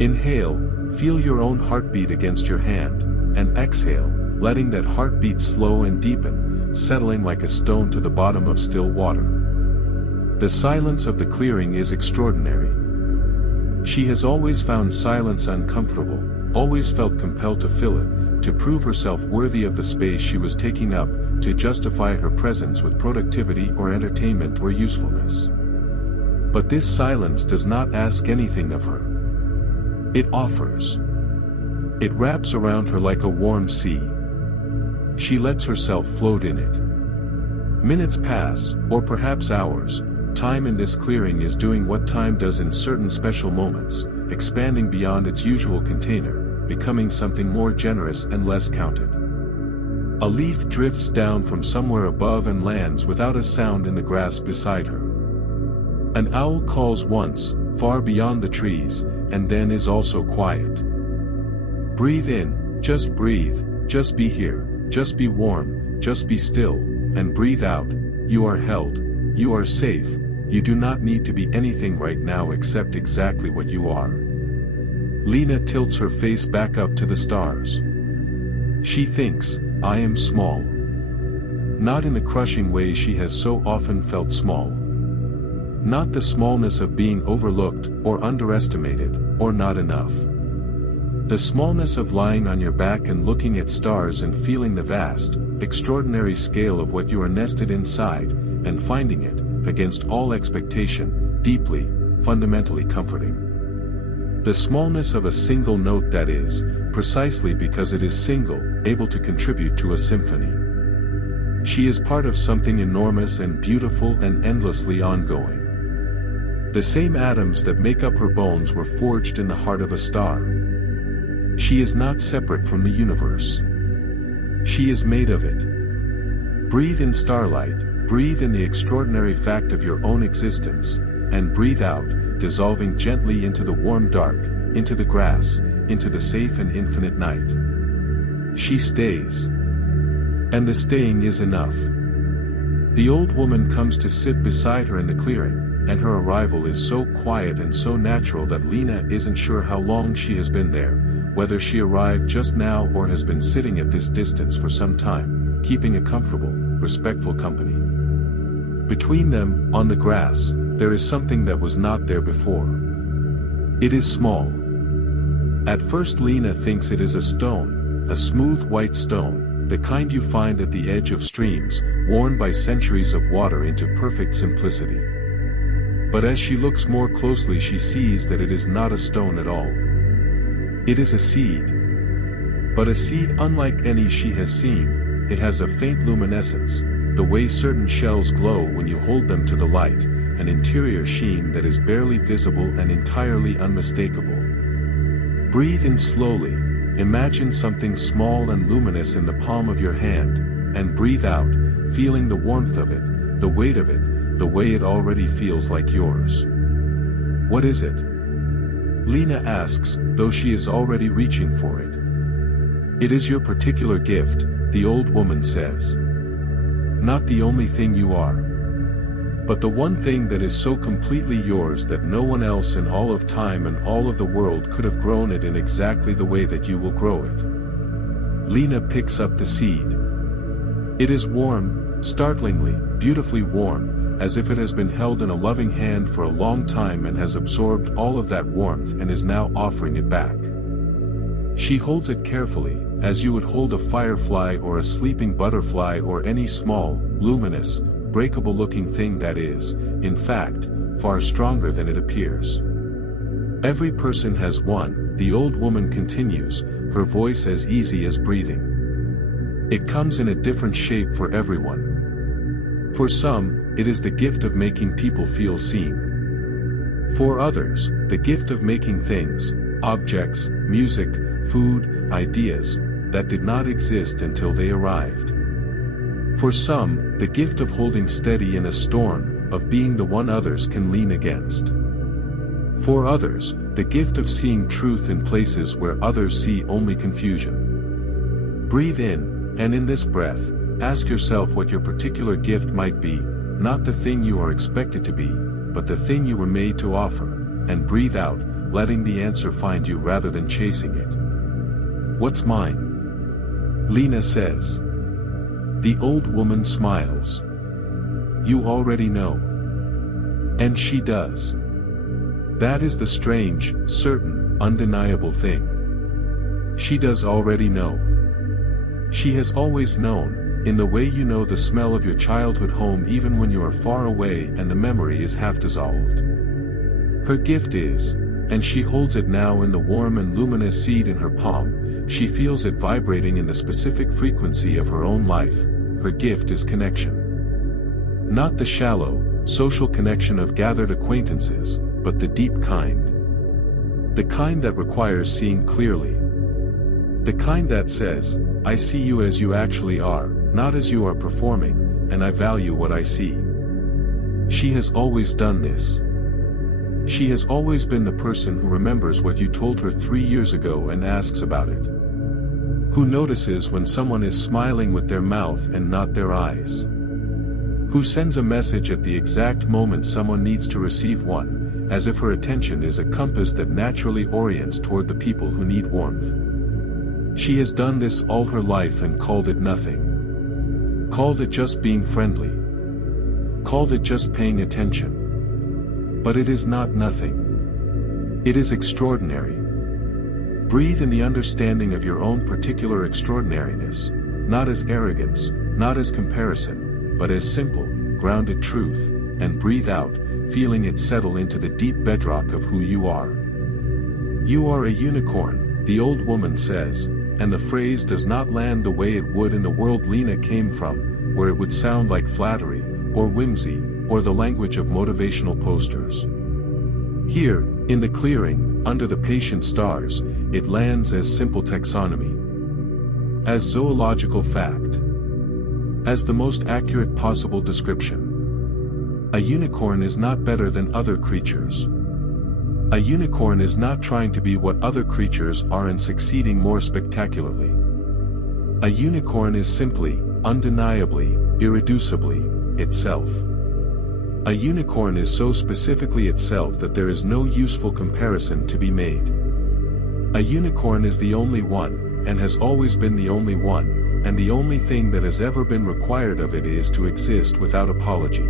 Inhale, feel your own heartbeat against your hand, and exhale, letting that heartbeat slow and deepen, settling like a stone to the bottom of still water. The silence of the clearing is extraordinary. She has always found silence uncomfortable, always felt compelled to fill it, to prove herself worthy of the space she was taking up, to justify her presence with productivity or entertainment or usefulness. But this silence does not ask anything of her. It offers. It wraps around her like a warm sea. She lets herself float in it. Minutes pass, or perhaps hours. Time in this clearing is doing what time does in certain special moments, expanding beyond its usual container, becoming something more generous and less counted. A leaf drifts down from somewhere above and lands without a sound in the grass beside her. An owl calls once, far beyond the trees, and then is also quiet. Breathe in, just breathe, just be here, just be warm, just be still, and breathe out, you are held, you are safe, you do not need to be anything right now except exactly what you are. Lena tilts her face back up to the stars. She thinks, I am small. Not in the crushing way she has so often felt small. Not the smallness of being overlooked, or underestimated, or not enough. The smallness of lying on your back and looking at stars and feeling the vast, extraordinary scale of what you are nested inside, and finding it, against all expectation, deeply, fundamentally comforting. The smallness of a single note that is, precisely because it is single, able to contribute to a symphony. She is part of something enormous and beautiful and endlessly ongoing. The same atoms that make up her bones were forged in the heart of a star. She is not separate from the universe. She is made of it. Breathe in starlight, breathe in the extraordinary fact of your own existence, and breathe out, dissolving gently into the warm dark, into the grass, into the safe and infinite night. She stays. And the staying is enough. The old woman comes to sit beside her in the clearing, and her arrival is so quiet and so natural that Lena isn't sure how long she has been there, whether she arrived just now or has been sitting at this distance for some time, keeping a comfortable, respectful company. Between them, on the grass, there is something that was not there before. It is small. At first Lena thinks it is a stone, a smooth white stone, the kind you find at the edge of streams, worn by centuries of water into perfect simplicity. But as she looks more closely she sees that it is not a stone at all. It is a seed. But a seed unlike any she has seen. It has a faint luminescence, the way certain shells glow when you hold them to the light, an interior sheen that is barely visible and entirely unmistakable. Breathe in slowly, imagine something small and luminous in the palm of your hand, and breathe out, feeling the warmth of it, the weight of it, the way it already feels like yours. What is it? Lena asks, though she is already reaching for it. It is your particular gift, the old woman says. Not the only thing you are. But the one thing that is so completely yours that no one else in all of time and all of the world could have grown it in exactly the way that you will grow it. Lena picks up the seed. It is warm, startlingly, beautifully warm, as if it has been held in a loving hand for a long time and has absorbed all of that warmth and is now offering it back. She holds it carefully, as you would hold a firefly or a sleeping butterfly or any small, luminous, breakable-looking thing that is, in fact, far stronger than it appears. Every person has one, the old woman continues, her voice as easy as breathing. It comes in a different shape for everyone. For some, it is the gift of making people feel seen. For others, the gift of making things, objects, music, food, ideas, that did not exist until they arrived. For some, the gift of holding steady in a storm, of being the one others can lean against. For others, the gift of seeing truth in places where others see only confusion. Breathe in, and in this breath, ask yourself what your particular gift might be, not the thing you are expected to be, but the thing you were made to offer, and breathe out, letting the answer find you rather than chasing it. What's mine? Lena says. The old woman smiles. You already know. And she does. That is the strange, certain, undeniable thing. She does already know. She has always known, in the way you know the smell of your childhood home even when you are far away and the memory is half dissolved. Her gift is, and she holds it now in the warm and luminous seed in her palm, she feels it vibrating in the specific frequency of her own life. Her gift is connection. Not the shallow, social connection of gathered acquaintances, but the deep kind. The kind that requires seeing clearly. The kind that says, I see you as you actually are, not as you are performing, and I value what I see. She has always done this. She has always been the person who remembers what you told her 3 years ago and asks about it. Who notices when someone is smiling with their mouth and not their eyes. Who sends a message at the exact moment someone needs to receive one, as if her attention is a compass that naturally orients toward the people who need warmth. She has done this all her life and called it nothing. Called it just being friendly. Called it just paying attention. But it is not nothing. It is extraordinary. Breathe in the understanding of your own particular extraordinariness, not as arrogance, not as comparison, but as simple, grounded truth, and breathe out, feeling it settle into the deep bedrock of who you are. You are a unicorn, the old woman says, and the phrase does not land the way it would in the world Lena came from, where it would sound like flattery, or whimsy, or the language of motivational posters. Here, in the clearing, under the patient stars, it lands as simple taxonomy. As zoological fact. As the most accurate possible description. A unicorn is not better than other creatures. A unicorn is not trying to be what other creatures are and succeeding more spectacularly. A unicorn is simply, undeniably, irreducibly, itself. A unicorn is so specifically itself that there is no useful comparison to be made. A unicorn is the only one, and has always been the only one, and the only thing that has ever been required of it is to exist without apology.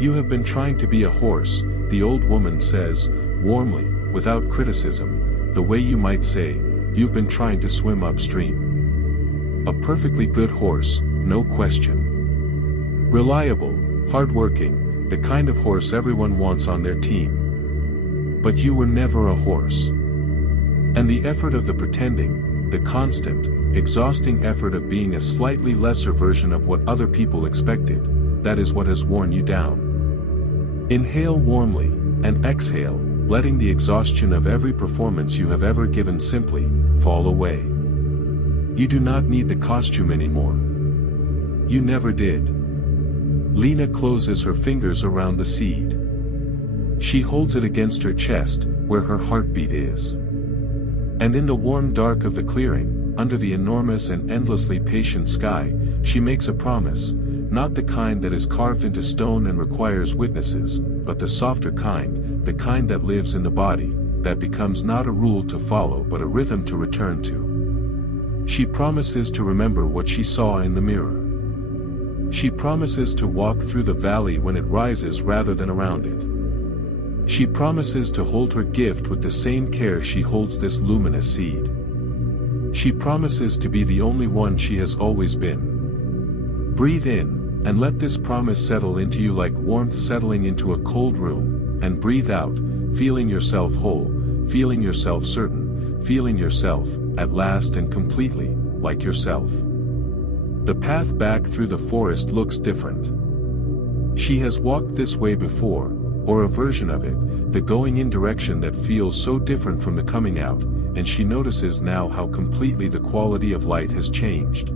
You have been trying to be a horse, the old woman says, warmly, without criticism, the way you might say, you've been trying to swim upstream. A perfectly good horse, no question. Reliable, hardworking, the kind of horse everyone wants on their team. But you were never a horse. And the effort of the pretending, the constant, exhausting effort of being a slightly lesser version of what other people expected, that is what has worn you down. Inhale warmly, and exhale, letting the exhaustion of every performance you have ever given simply fall away. You do not need the costume anymore. You never did. Lena closes her fingers around the seed. She holds it against her chest, where her heartbeat is. And in the warm dark of the clearing, under the enormous and endlessly patient sky, she makes a promise, not the kind that is carved into stone and requires witnesses, but the softer kind, the kind that lives in the body, that becomes not a rule to follow but a rhythm to return to. She promises to remember what she saw in the mirror. She promises to walk through the valley when it rises rather than around it. She promises to hold her gift with the same care she holds this luminous seed. She promises to be the only one she has always been. Breathe in, and let this promise settle into you like warmth settling into a cold room, and breathe out, feeling yourself whole, feeling yourself certain, feeling yourself, at last and completely, like yourself. The path back through the forest looks different. She has walked this way before, or a version of it, the going in direction that feels so different from the coming out, and she notices now how completely the quality of light has changed.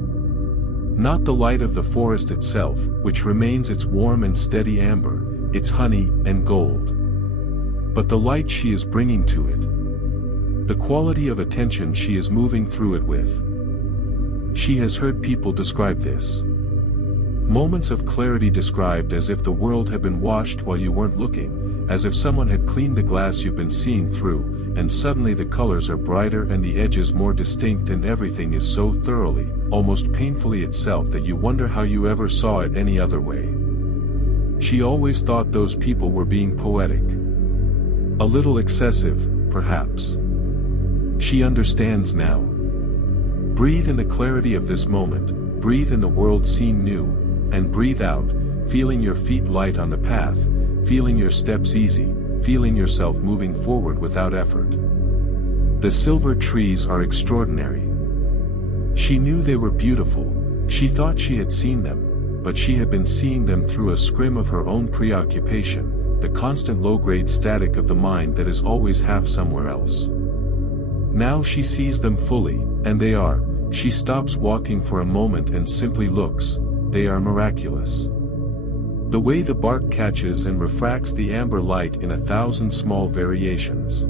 Not the light of the forest itself, which remains its warm and steady amber, its honey and gold. But the light she is bringing to it. The quality of attention she is moving through it with. She has heard people describe this. Moments of clarity described as if the world had been washed while you weren't looking, as if someone had cleaned the glass you've been seeing through, and suddenly the colors are brighter and the edges more distinct and everything is so thoroughly, almost painfully itself that you wonder how you ever saw it any other way. She always thought those people were being poetic. A little excessive, perhaps. She understands now. Breathe in the clarity of this moment, breathe in the world seen new, and breathe out, feeling your feet light on the path, feeling your steps easy, feeling yourself moving forward without effort. The silver trees are extraordinary. She knew they were beautiful, she thought she had seen them, but she had been seeing them through a scrim of her own preoccupation, the constant low-grade static of the mind that is always half somewhere else. Now she sees them fully, and they are, she stops walking for a moment and simply looks, they are miraculous. The way the bark catches and refracts the amber light in 1,000 small variations.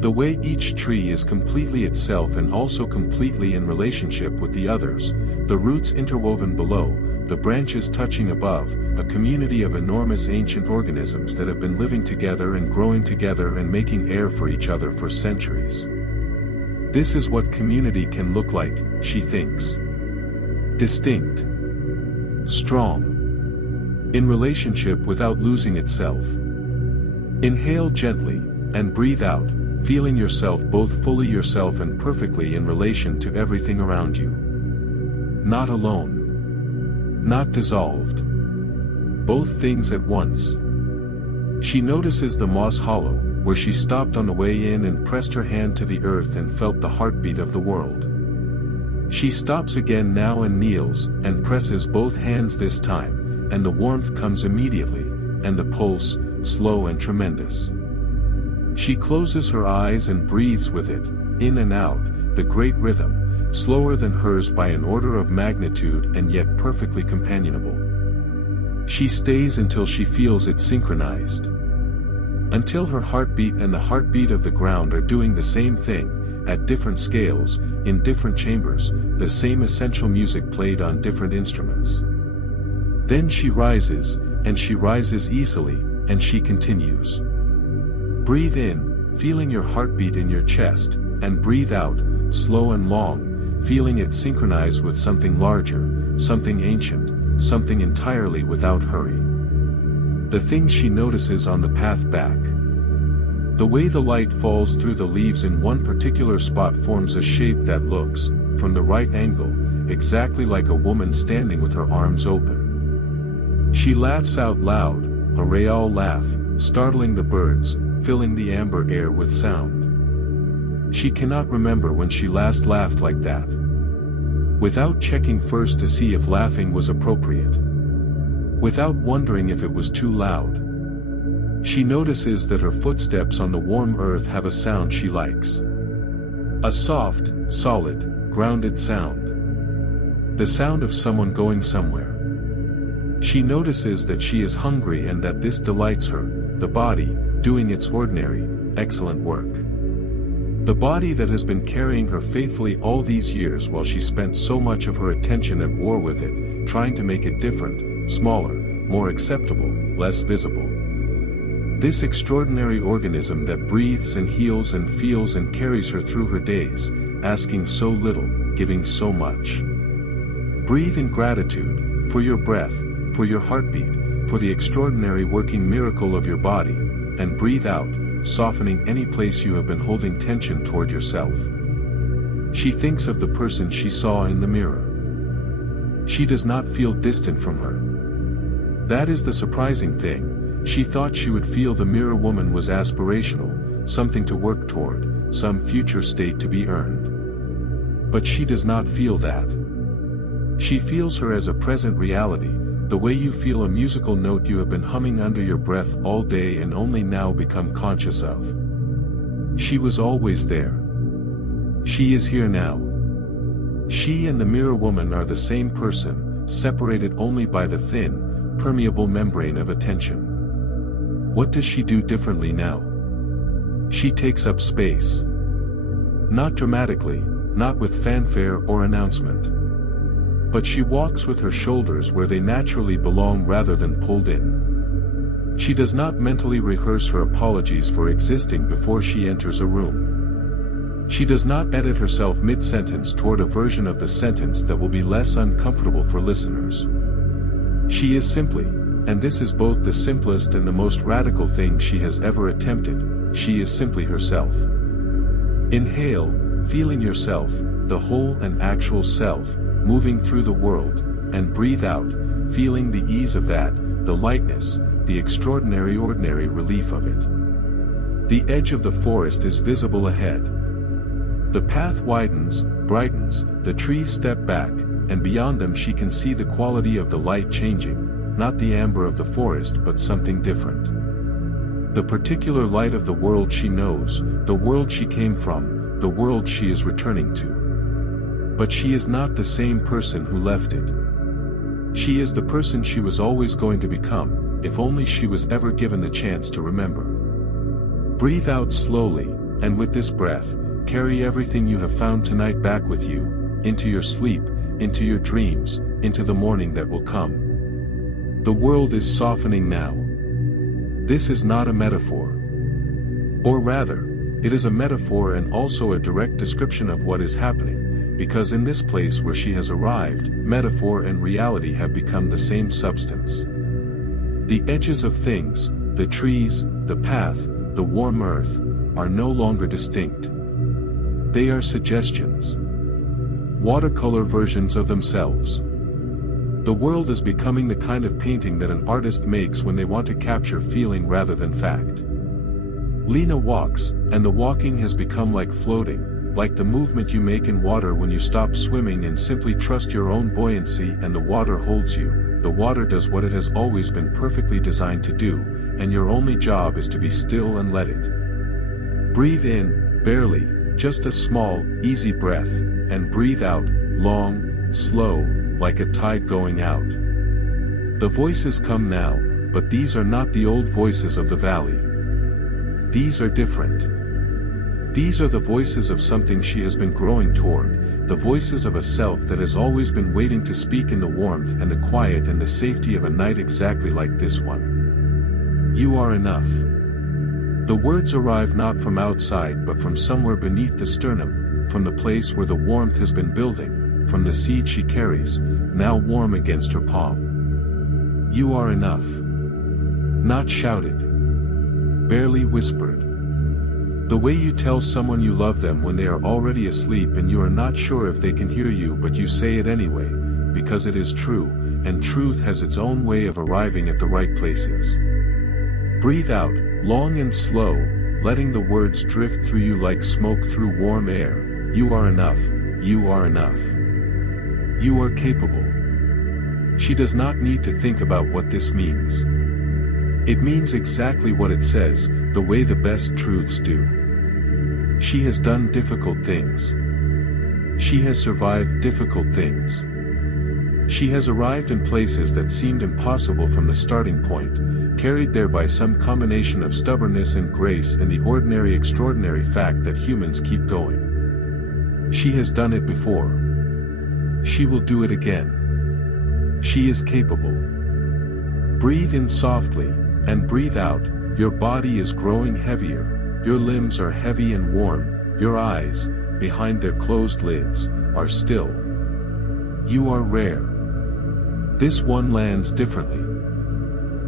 The way each tree is completely itself and also completely in relationship with the others, the roots interwoven below, the branches touching above, a community of enormous ancient organisms that have been living together and growing together and making air for each other for centuries. This is what community can look like, she thinks. Distinct. Strong. In relationship without losing itself. Inhale gently, and breathe out, feeling yourself both fully yourself and perfectly in relation to everything around you. Not alone. Not dissolved. Both things at once. She notices the moss hollow, where she stopped on the way in and pressed her hand to the earth and felt the heartbeat of the world. She stops again now and kneels, and presses both hands this time, and the warmth comes immediately, and the pulse, slow and tremendous. She closes her eyes and breathes with it, in and out, the great rhythm, slower than hers by an order of magnitude and yet perfectly companionable. She stays until she feels it synchronized. Until her heartbeat and the heartbeat of the ground are doing the same thing, at different scales, in different chambers, the same essential music played on different instruments. Then she rises easily, and she continues. Breathe in, feeling your heartbeat in your chest, and breathe out, slow and long, feeling it synchronize with something larger, something ancient, something entirely without hurry. The things she notices on the path back. The way the light falls through the leaves in one particular spot forms a shape that looks, from the right angle, exactly like a woman standing with her arms open. She laughs out loud, a real laugh, startling the birds, filling the amber air with sound. She cannot remember when she last laughed like that. Without checking first to see if laughing was appropriate. Without wondering if it was too loud. She notices that her footsteps on the warm earth have a sound she likes. A soft, solid, grounded sound. The sound of someone going somewhere. She notices that she is hungry and that this delights her, the body, doing its ordinary, excellent work. The body that has been carrying her faithfully all these years while she spent so much of her attention at war with it, trying to make it different, smaller, more acceptable, less visible. This extraordinary organism that breathes and heals and feels and carries her through her days, asking so little, giving so much. Breathe in gratitude, for your breath, for your heartbeat, for the extraordinary working miracle of your body, and breathe out, softening any place you have been holding tension toward yourself. She thinks of the person she saw in the mirror. She does not feel distant from her. That is the surprising thing. She thought she would feel the mirror woman was aspirational, something to work toward, some future state to be earned. But she does not feel that. She feels her as a present reality, the way you feel a musical note you have been humming under your breath all day and only now become conscious of. She was always there. She is here now. She and the mirror woman are the same person, separated only by the thin, permeable membrane of attention. What does she do differently now? She takes up space. Not dramatically, not with fanfare or announcement. But she walks with her shoulders where they naturally belong rather than pulled in. She does not mentally rehearse her apologies for existing before she enters a room. She does not edit herself mid-sentence toward a version of the sentence that will be less uncomfortable for listeners. She is simply, and this is both the simplest and the most radical thing she has ever attempted, she is simply herself. Inhale, feeling yourself, the whole and actual self, moving through the world, and breathe out, feeling the ease of that, the lightness, the extraordinary ordinary relief of it. The edge of the forest is visible ahead. The path widens, brightens, the trees step back, and beyond them she can see the quality of the light changing. Not the amber of the forest but something different. The particular light of the world she knows, the world she came from, the world she is returning to. But she is not the same person who left it. She is the person she was always going to become, if only she was ever given the chance to remember. Breathe out slowly, and with this breath, carry everything you have found tonight back with you, into your sleep, into your dreams, into the morning that will come. The world is softening now. This is not a metaphor. Or rather, it is a metaphor and also a direct description of what is happening, because in this place where she has arrived, metaphor and reality have become the same substance. The edges of things, the trees, the path, the warm earth, are no longer distinct. They are suggestions. Watercolor versions of themselves. The world is becoming the kind of painting that an artist makes when they want to capture feeling rather than fact. Lena walks, and the walking has become like floating, like the movement you make in water when you stop swimming and simply trust your own buoyancy and the water holds you. The water does what it has always been perfectly designed to do, and your only job is to be still and let it. Breathe in, barely, just a small, easy breath, and breathe out, long, slow, like a tide going out. The voices come now, but these are not the old voices of the valley. These are different. These are the voices of something she has been growing toward, the voices of a self that has always been waiting to speak in the warmth and the quiet and the safety of a night exactly like this one. You are enough. The words arrive not from outside but from somewhere beneath the sternum, from the place where the warmth has been building, from the seed she carries, now warm against her palm. You are enough. Not shouted. Barely whispered. The way you tell someone you love them when they are already asleep and you are not sure if they can hear you but you say it anyway, because it is true, and truth has its own way of arriving at the right places. Breathe out, long and slow, letting the words drift through you like smoke through warm air. You are enough, you are enough. You are capable. She does not need to think about what this means. It means exactly what it says, the way the best truths do. She has done difficult things. She has survived difficult things. She has arrived in places that seemed impossible from the starting point, carried there by some combination of stubbornness and grace and the ordinary extraordinary fact that humans keep going. She has done it before. She will do it again. She is capable. Breathe in softly, and breathe out. Your body is growing heavier. Your limbs are heavy and warm. Your eyes, behind their closed lids, are still. You are rare. This one lands differently.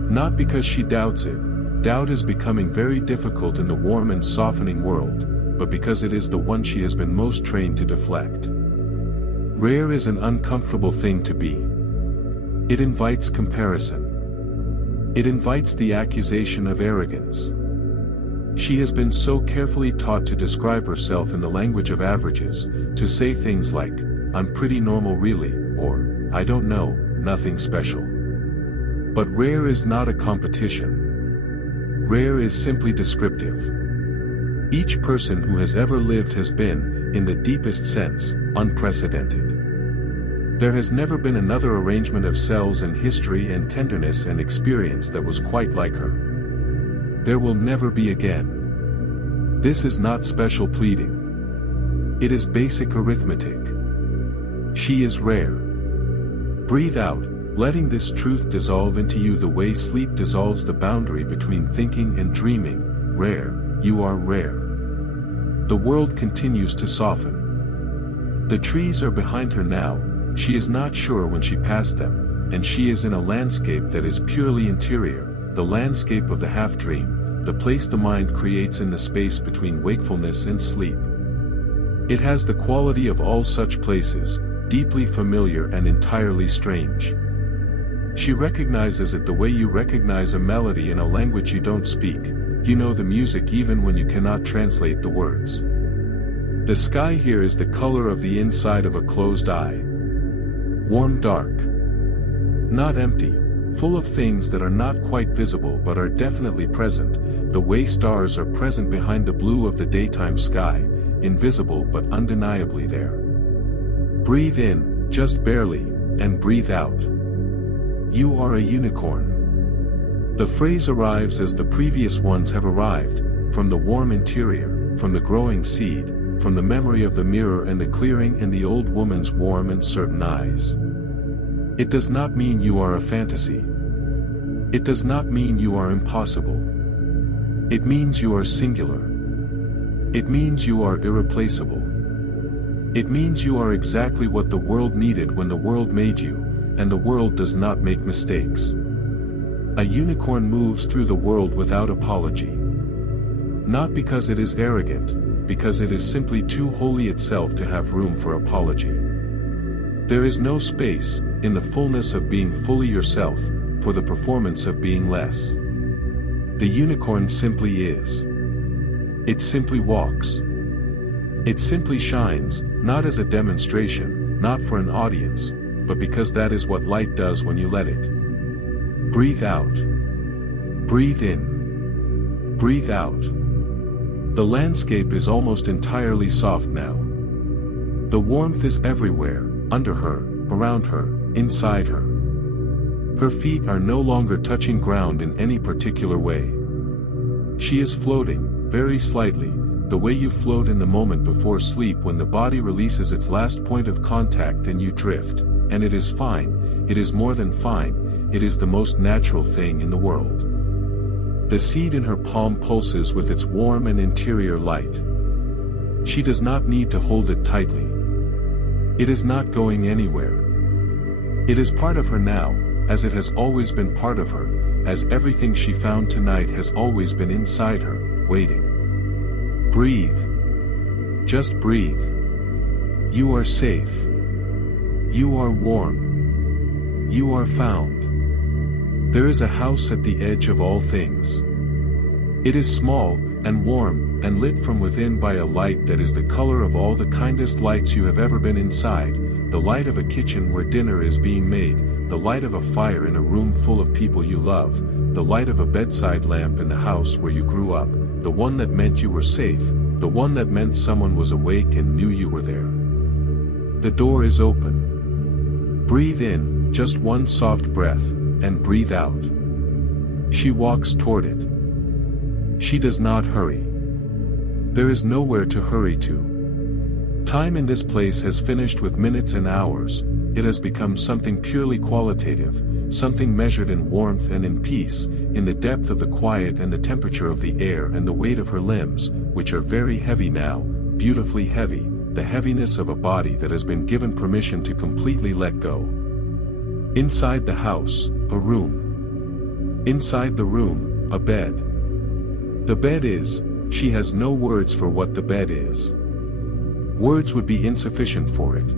Not because she doubts it. Doubt is becoming very difficult in the warm and softening world, but because it is the one she has been most trained to deflect. Rare is an uncomfortable thing to be. It invites comparison. It invites the accusation of arrogance. She has been so carefully taught to describe herself in the language of averages, to say things like, "I'm pretty normal really," or, "I don't know, nothing special." But rare is not a competition. Rare is simply descriptive. Each person who has ever lived has been, in the deepest sense, unprecedented. There has never been another arrangement of cells and history and tenderness and experience that was quite like her. There will never be again. This is not special pleading. It is basic arithmetic. She is rare. Breathe out, letting this truth dissolve into you the way sleep dissolves the boundary between thinking and dreaming. Rare, you are rare. The world continues to soften. The trees are behind her now. She is not sure when she passed them, and she is in a landscape that is purely interior, the landscape of the half-dream, the place the mind creates in the space between wakefulness and sleep. It has the quality of all such places, deeply familiar and entirely strange. She recognizes it the way you recognize a melody in a language you don't speak. You know the music even when you cannot translate the words. The sky here is the color of the inside of a closed eye. Warm dark. Not empty, full of things that are not quite visible but are definitely present, the way stars are present behind the blue of the daytime sky, invisible but undeniably there. Breathe in, just barely, and breathe out. You are a unicorn. The phrase arrives as the previous ones have arrived, from the warm interior, from the growing seed, from the memory of the mirror and the clearing and the old woman's warm and certain eyes. It does not mean you are a fantasy. It does not mean you are impossible. It means you are singular. It means you are irreplaceable. It means you are exactly what the world needed when the world made you, and the world does not make mistakes. A unicorn moves through the world without apology. Not because it is arrogant, because it is simply too holy itself to have room for apology. There is no space, in the fullness of being fully yourself, for the performance of being less. The unicorn simply is. It simply walks. It simply shines, not as a demonstration, not for an audience, but because that is what light does when you let it. Breathe out. Breathe in. Breathe out. The landscape is almost entirely soft now. The warmth is everywhere, under her, around her, inside her. Her feet are no longer touching ground in any particular way. She is floating, very slightly, the way you float in the moment before sleep when the body releases its last point of contact and you drift, and it is fine, it is more than fine, it is the most natural thing in the world. The seed in her palm pulses with its warm and interior light. She does not need to hold it tightly. It is not going anywhere. It is part of her now, as it has always been part of her, as everything she found tonight has always been inside her, waiting. Breathe. Just breathe. You are safe. You are warm. You are found. There is a house at the edge of all things. It is small, and warm, and lit from within by a light that is the color of all the kindest lights you have ever been inside, the light of a kitchen where dinner is being made, the light of a fire in a room full of people you love, the light of a bedside lamp in the house where you grew up, the one that meant you were safe, the one that meant someone was awake and knew you were there. The door is open. Breathe in, just one soft breath, and breathe out. She walks toward it. She does not hurry. There is nowhere to hurry to. Time in this place has finished with minutes and hours, it has become something purely qualitative, something measured in warmth and in peace, in the depth of the quiet and the temperature of the air and the weight of her limbs, which are very heavy now, beautifully heavy, the heaviness of a body that has been given permission to completely let go. Inside the house, a room. Inside the room, a bed. The bed is, she has no words for what the bed is. Words would be insufficient for it.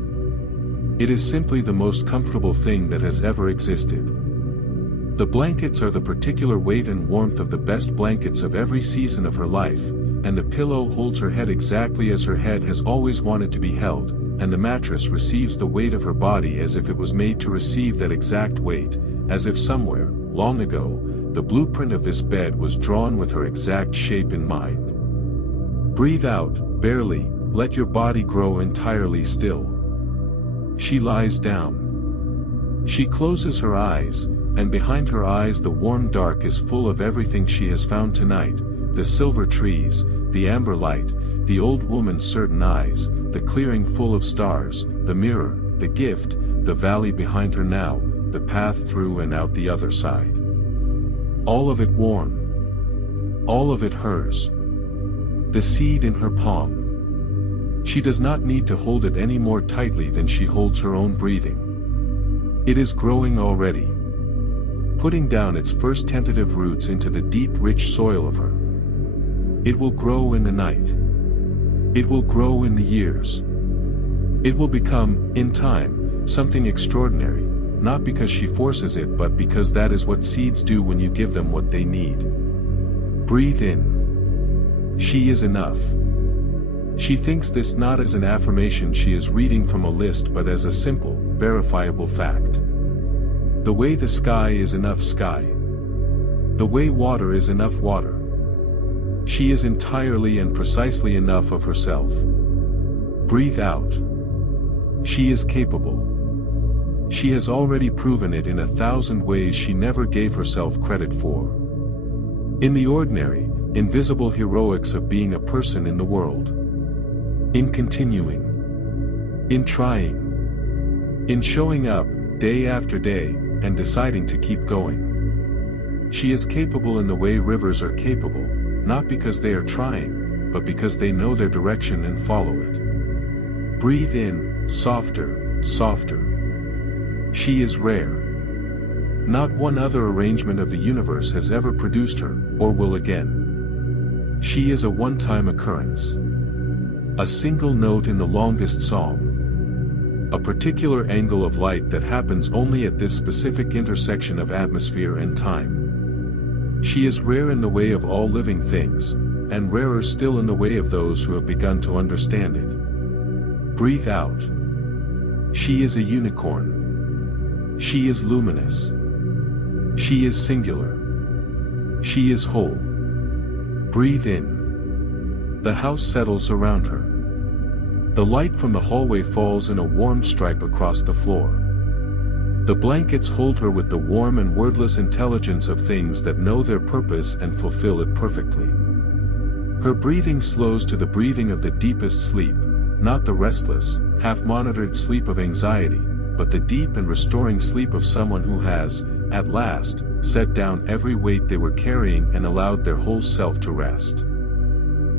It is simply the most comfortable thing that has ever existed. The blankets are the particular weight and warmth of the best blankets of every season of her life, and the pillow holds her head exactly as her head has always wanted to be held, and the mattress receives the weight of her body as if it was made to receive that exact weight, as if somewhere, long ago, the blueprint of this bed was drawn with her exact shape in mind. Breathe out, barely, let your body grow entirely still. She lies down. She closes her eyes, and behind her eyes the warm dark is full of everything she has found tonight, the silver trees, the amber light, the old woman's certain eyes, the clearing full of stars, the mirror, the gift, the valley behind her now, the path through and out the other side. All of it warm. All of it hers. The seed in her palm. She does not need to hold it any more tightly than she holds her own breathing. It is growing already. Putting down its first tentative roots into the deep rich soil of her. It will grow in the night. It will grow in the years. It will become, in time, something extraordinary, not because she forces it but because that is what seeds do when you give them what they need. Breathe in. She is enough. She thinks this not as an affirmation she is reading from a list but as a simple, verifiable fact. The way the sky is enough sky. The way water is enough water. She is entirely and precisely enough of herself. Breathe out. She is capable. She has already proven it in 1,000 ways she never gave herself credit for. In the ordinary, invisible heroics of being a person in the world. In continuing. In trying. In showing up, day after day, and deciding to keep going. She is capable in the way rivers are capable, not because they are trying, but because they know their direction and follow it. Breathe in, softer, softer. She is rare. Not one other arrangement of the universe has ever produced her, or will again. She is a one-time occurrence. A single note in the longest song. A particular angle of light that happens only at this specific intersection of atmosphere and time. She is rare in the way of all living things, and rarer still in the way of those who have begun to understand it. Breathe out. She is a unicorn. She is luminous. She is singular. She is whole. Breathe in. The house settles around her. The light from the hallway falls in a warm stripe across the floor. The blankets hold her with the warm and wordless intelligence of things that know their purpose and fulfill it perfectly. Her breathing slows to the breathing of the deepest sleep, not the restless, half-monitored sleep of anxiety, but the deep and restoring sleep of someone who has, at last, set down every weight they were carrying and allowed their whole self to rest.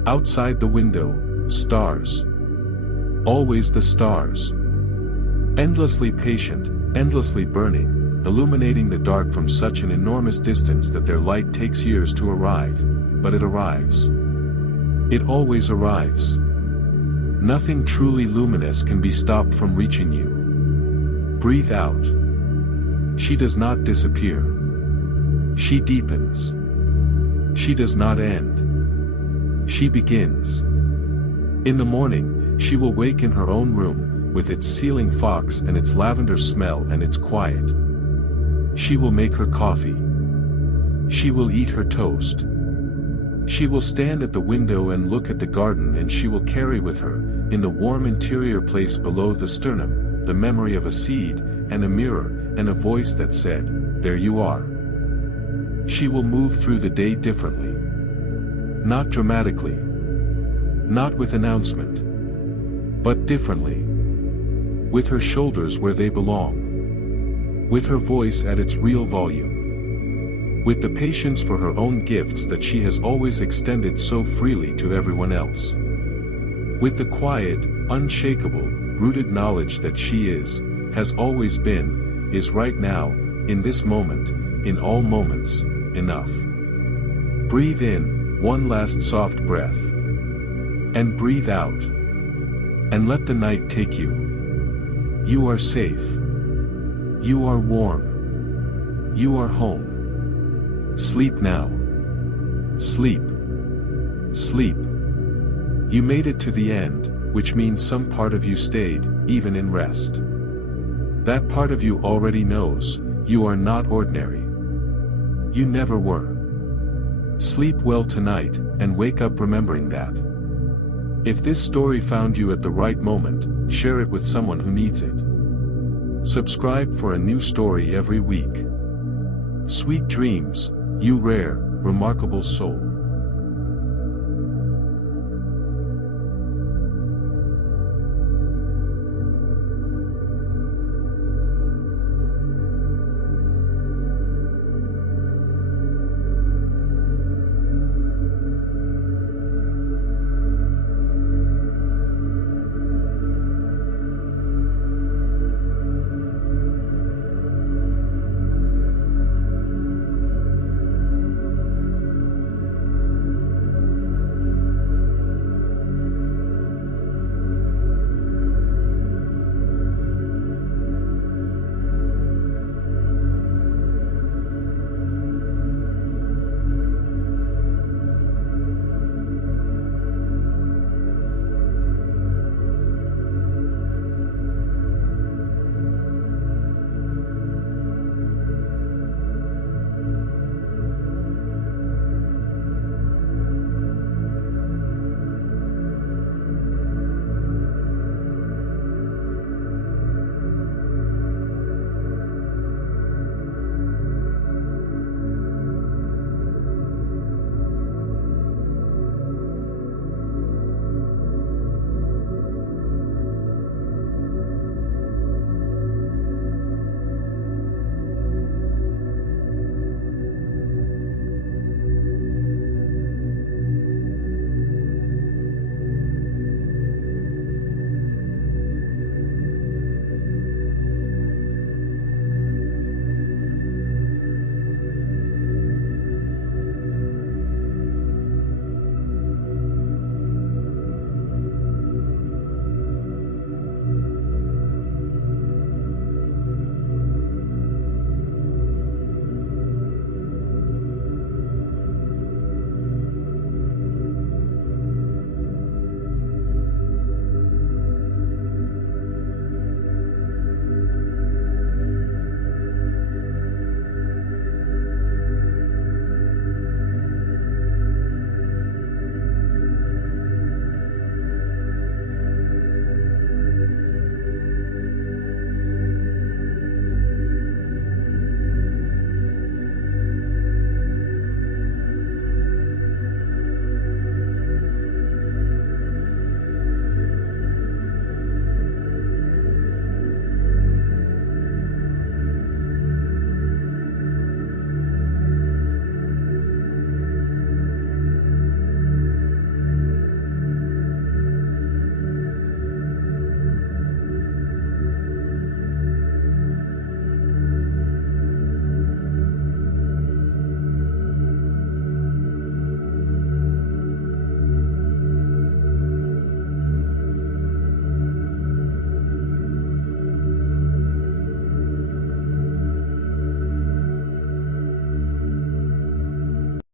Outside the window, stars. Always the stars. Endlessly patient, endlessly burning, illuminating the dark from such an enormous distance that their light takes years to arrive, but it arrives. It always arrives. Nothing truly luminous can be stopped from reaching you. Breathe out. She does not disappear. She deepens. She does not end. She begins. In the morning, she will wake in her own room, with its ceiling fox and its lavender smell and its quiet. She will make her coffee. She will eat her toast. She will stand at the window and look at the garden, and she will carry with her, in the warm interior place below the sternum, the memory of a seed, and a mirror, and a voice that said, "There you are." She will move through the day differently. Not dramatically. Not with announcement. But differently. With her shoulders where they belong. With her voice at its real volume. With the patience for her own gifts that she has always extended so freely to everyone else. With the quiet, unshakable, rooted knowledge that she is, has always been, is right now, in this moment, in all moments, enough. Breathe in, one last soft breath. And breathe out. And let the night take you. You are safe. You are warm. You are home. Sleep now. Sleep. Sleep. You made it to the end, which means some part of you stayed, even in rest. That part of you already knows, you are not ordinary. You never were. Sleep well tonight, and wake up remembering that. If this story found you at the right moment, share it with someone who needs it. Subscribe for a new story every week. Sweet dreams, you rare, remarkable soul.